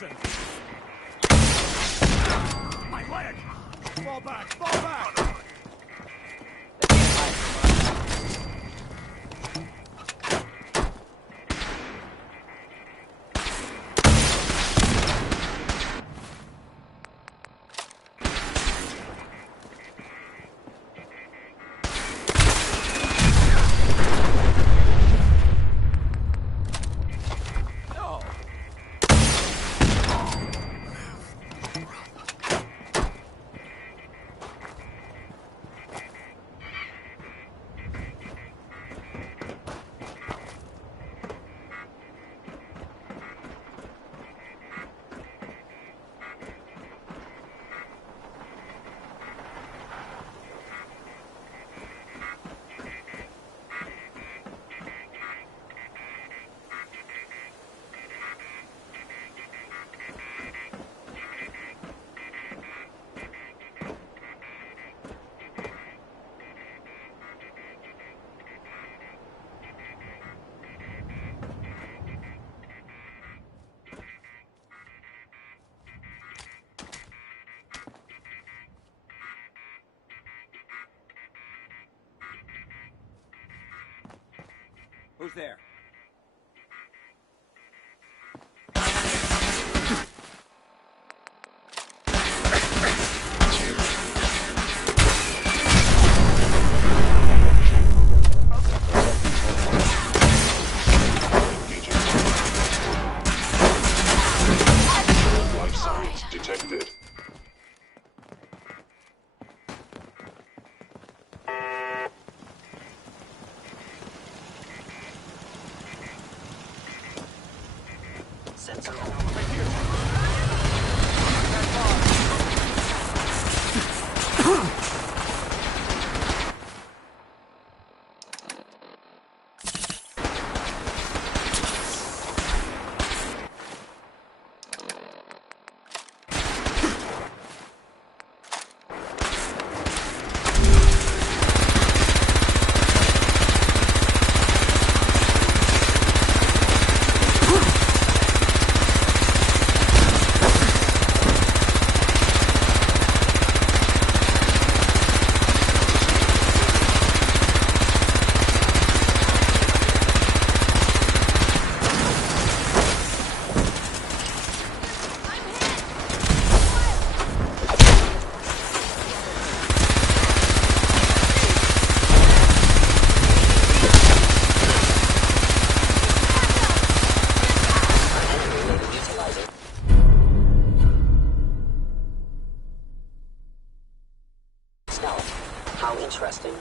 Listen! My leg! Fall back! Fall back! Who's there? Life signs detected. Sensor How interesting.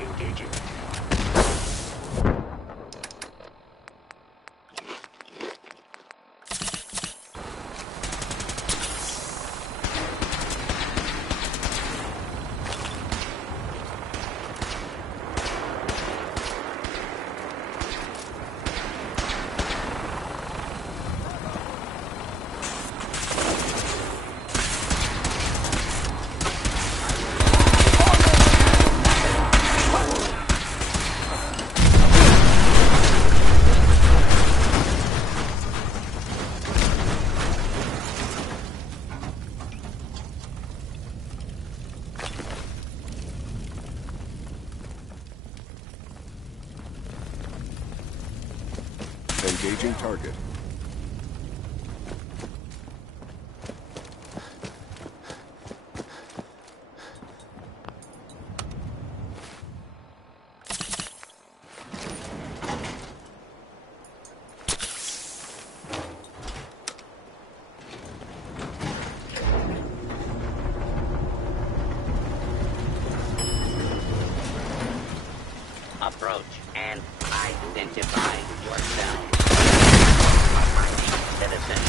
Engaging. Engaging target. Approach and identify yourself. Citizen.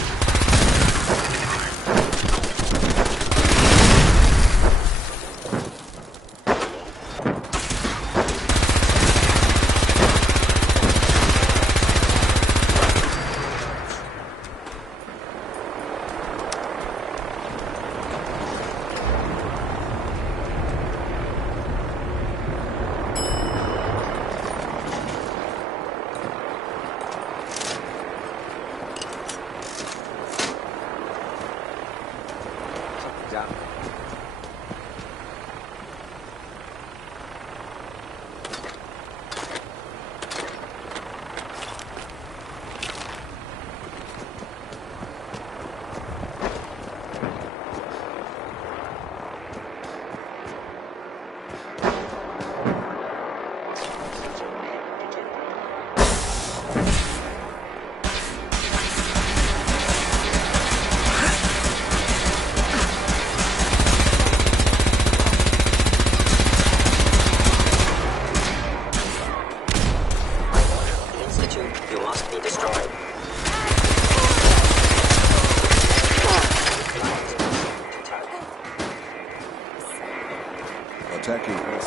Attacking us.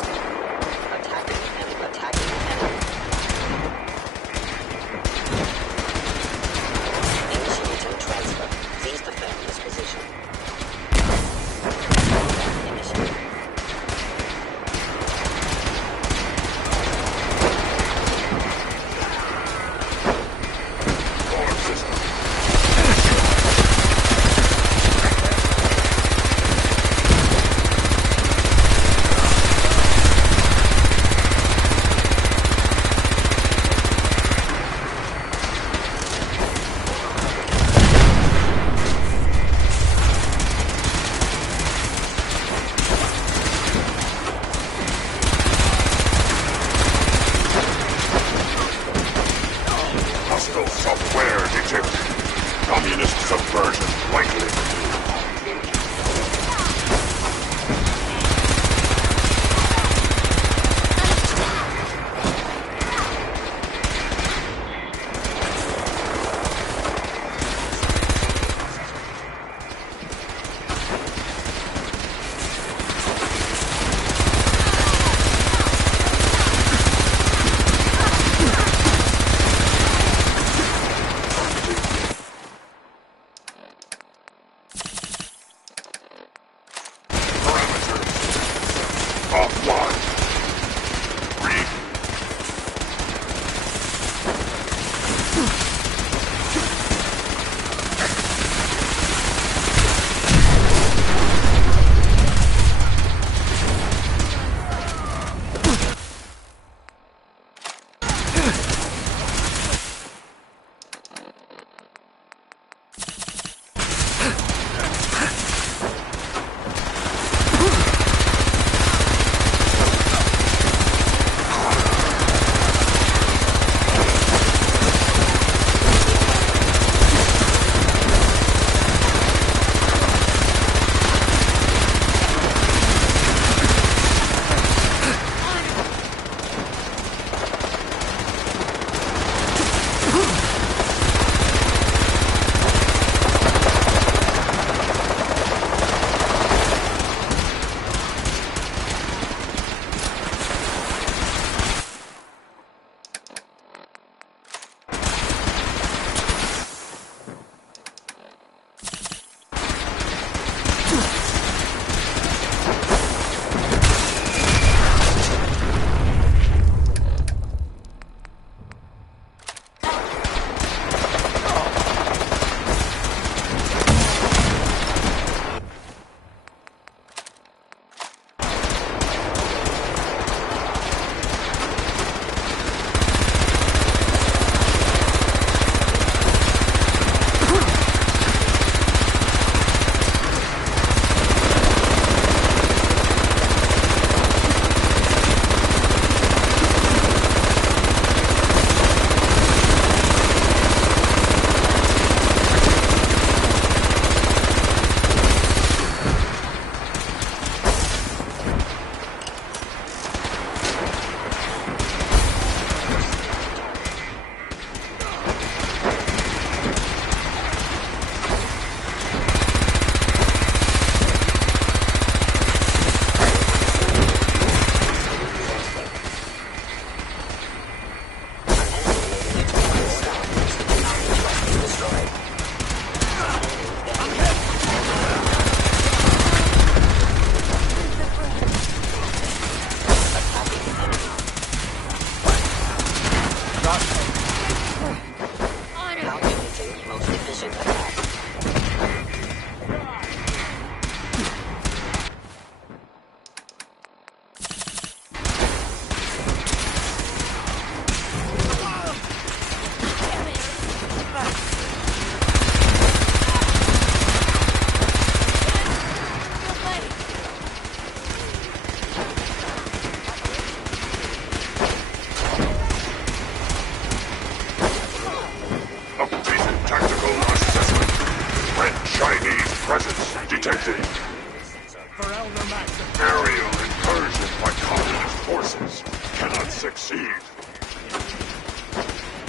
Initiating transfer. Please defend this position.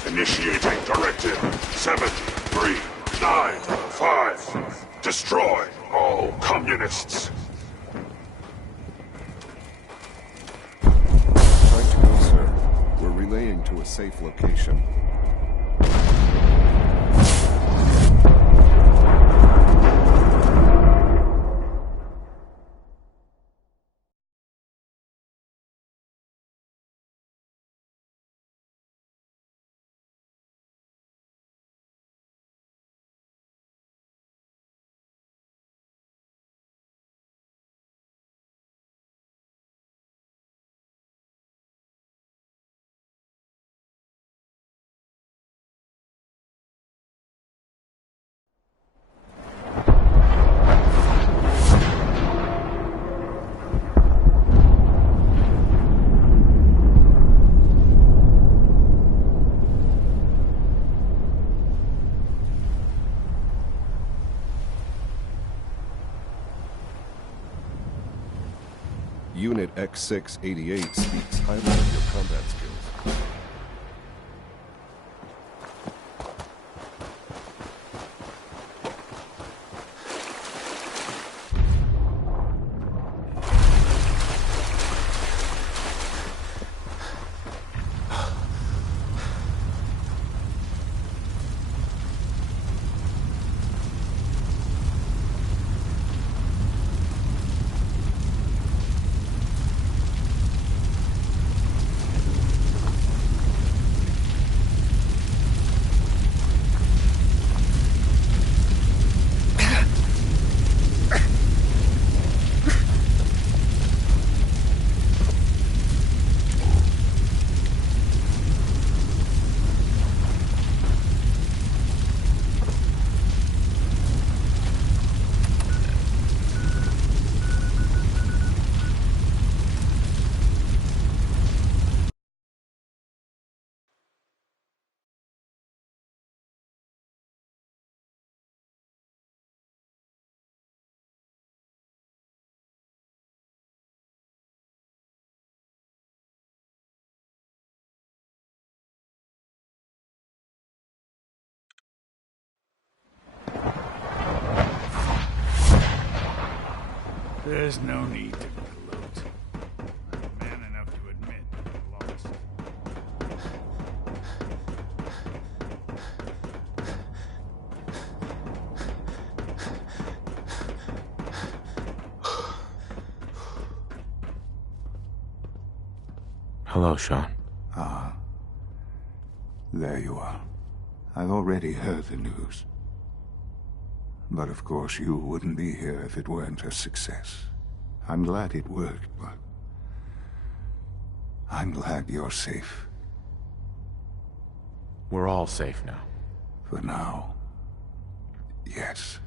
Initiating Directive 7395. Destroy all communists. conveying to a safe location. Unit X688 speaks highly of your combat skills. There's no need to gloat. I'm man enough to admit we're lost. Hello, Sean. Ah. There you are. I've already heard the news. But of course, you wouldn't be here if it weren't a success. I'm glad it worked, but I'm glad you're safe. We're all safe now. For now. Yes,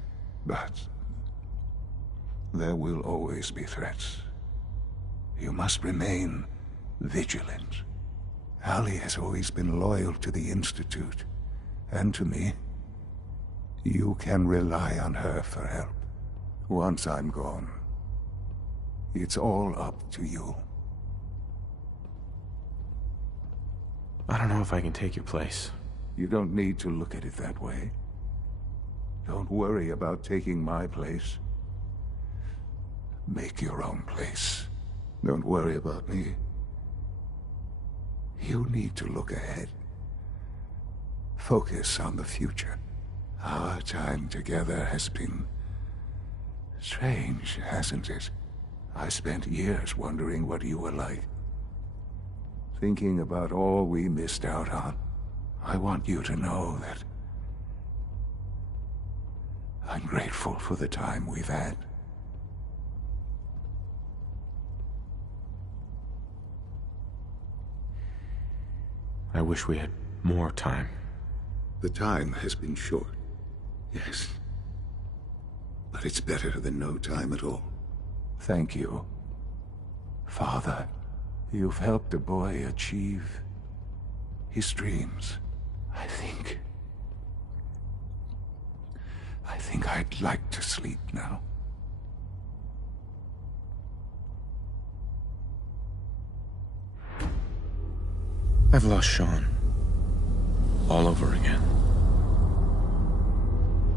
but there will always be threats. You must remain vigilant. Allie has always been loyal to the Institute, and to me. You can rely on her for help. Once I'm gone, it's all up to you. I don't know if I can take your place. You don't need to look at it that way. Don't worry about taking my place. Make your own place. Don't worry about me. You need to look ahead. Focus on the future. Our time together has been strange, hasn't it? I spent years wondering what you were like. Thinking about all we missed out on. I want you to know that I'm grateful for the time we've had. I wish we had more time. The time has been short. Yes. But it's better than no time at all. Thank you. Father, you've helped a boy achieve his dreams. I think I'd like to sleep now. I've lost Sean. All over again.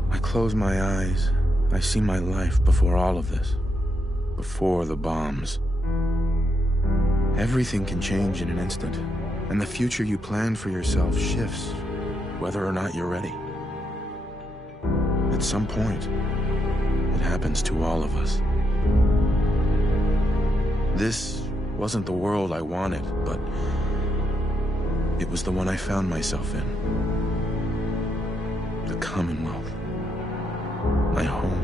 I close my eyes. I see my life before all of this. Before the bombs. Everything can change in an instant. And the future you plan for yourself shifts, whether or not you're ready. At some point, it happens to all of us. This wasn't the world I wanted, but it was the one I found myself in. The Commonwealth. My home.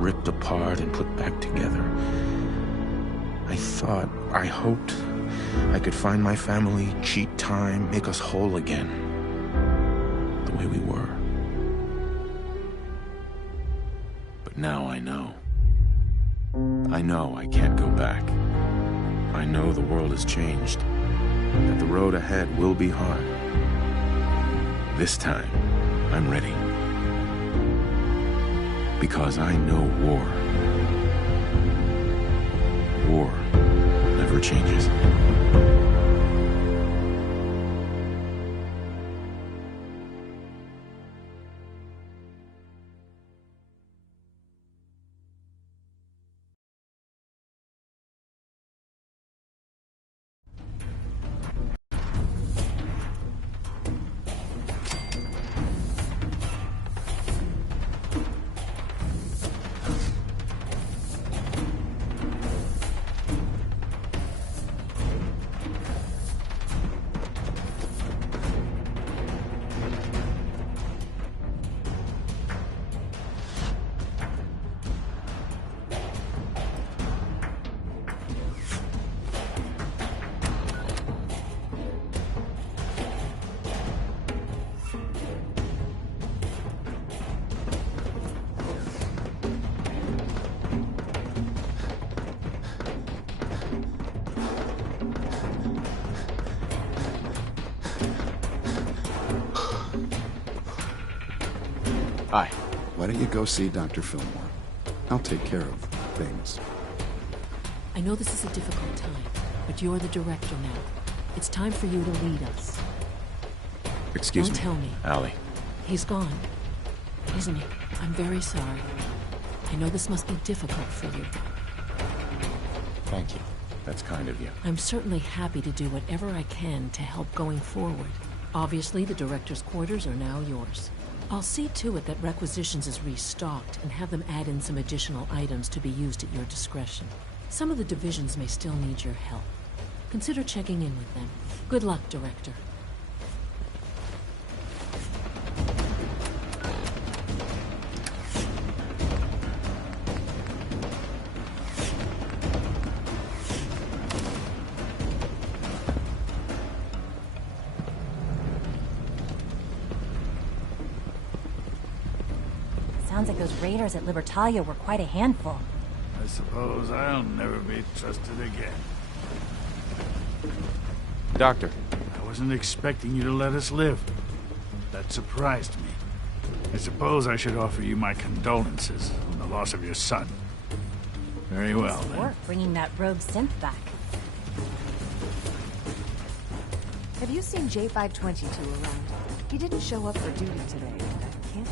Ripped apart and put back together. I hoped I could find my family, cheat time, make us whole again. The way we were. But now I know. I know I can't go back. I know the world has changed. That the road ahead will be hard. This time, I'm ready. Because I know war. War never changes. Hi. Why don't you go see Dr. Fillmore? I'll take care of things. I know this is a difficult time, but you're the director now. It's time for you to lead us. Excuse me. Don't tell me. Allie. He's gone, isn't he? I'm very sorry. I know this must be difficult for you. Thank you. That's kind of you. I'm certainly happy to do whatever I can to help going forward. Obviously, the director's quarters are now yours. I'll see to it that requisitions is restocked and have them add in some additional items to be used at your discretion. Some of the divisions may still need your help. Consider checking in with them. Good luck, Director. Sounds like those raiders at Libertalia were quite a handful. I suppose I'll never be trusted again. Doctor. I wasn't expecting you to let us live. That surprised me. I suppose I should offer you my condolences on the loss of your son. Very well, then. Work bringing that rogue synth back. Have you seen J522 around? He didn't show up for duty today. Can't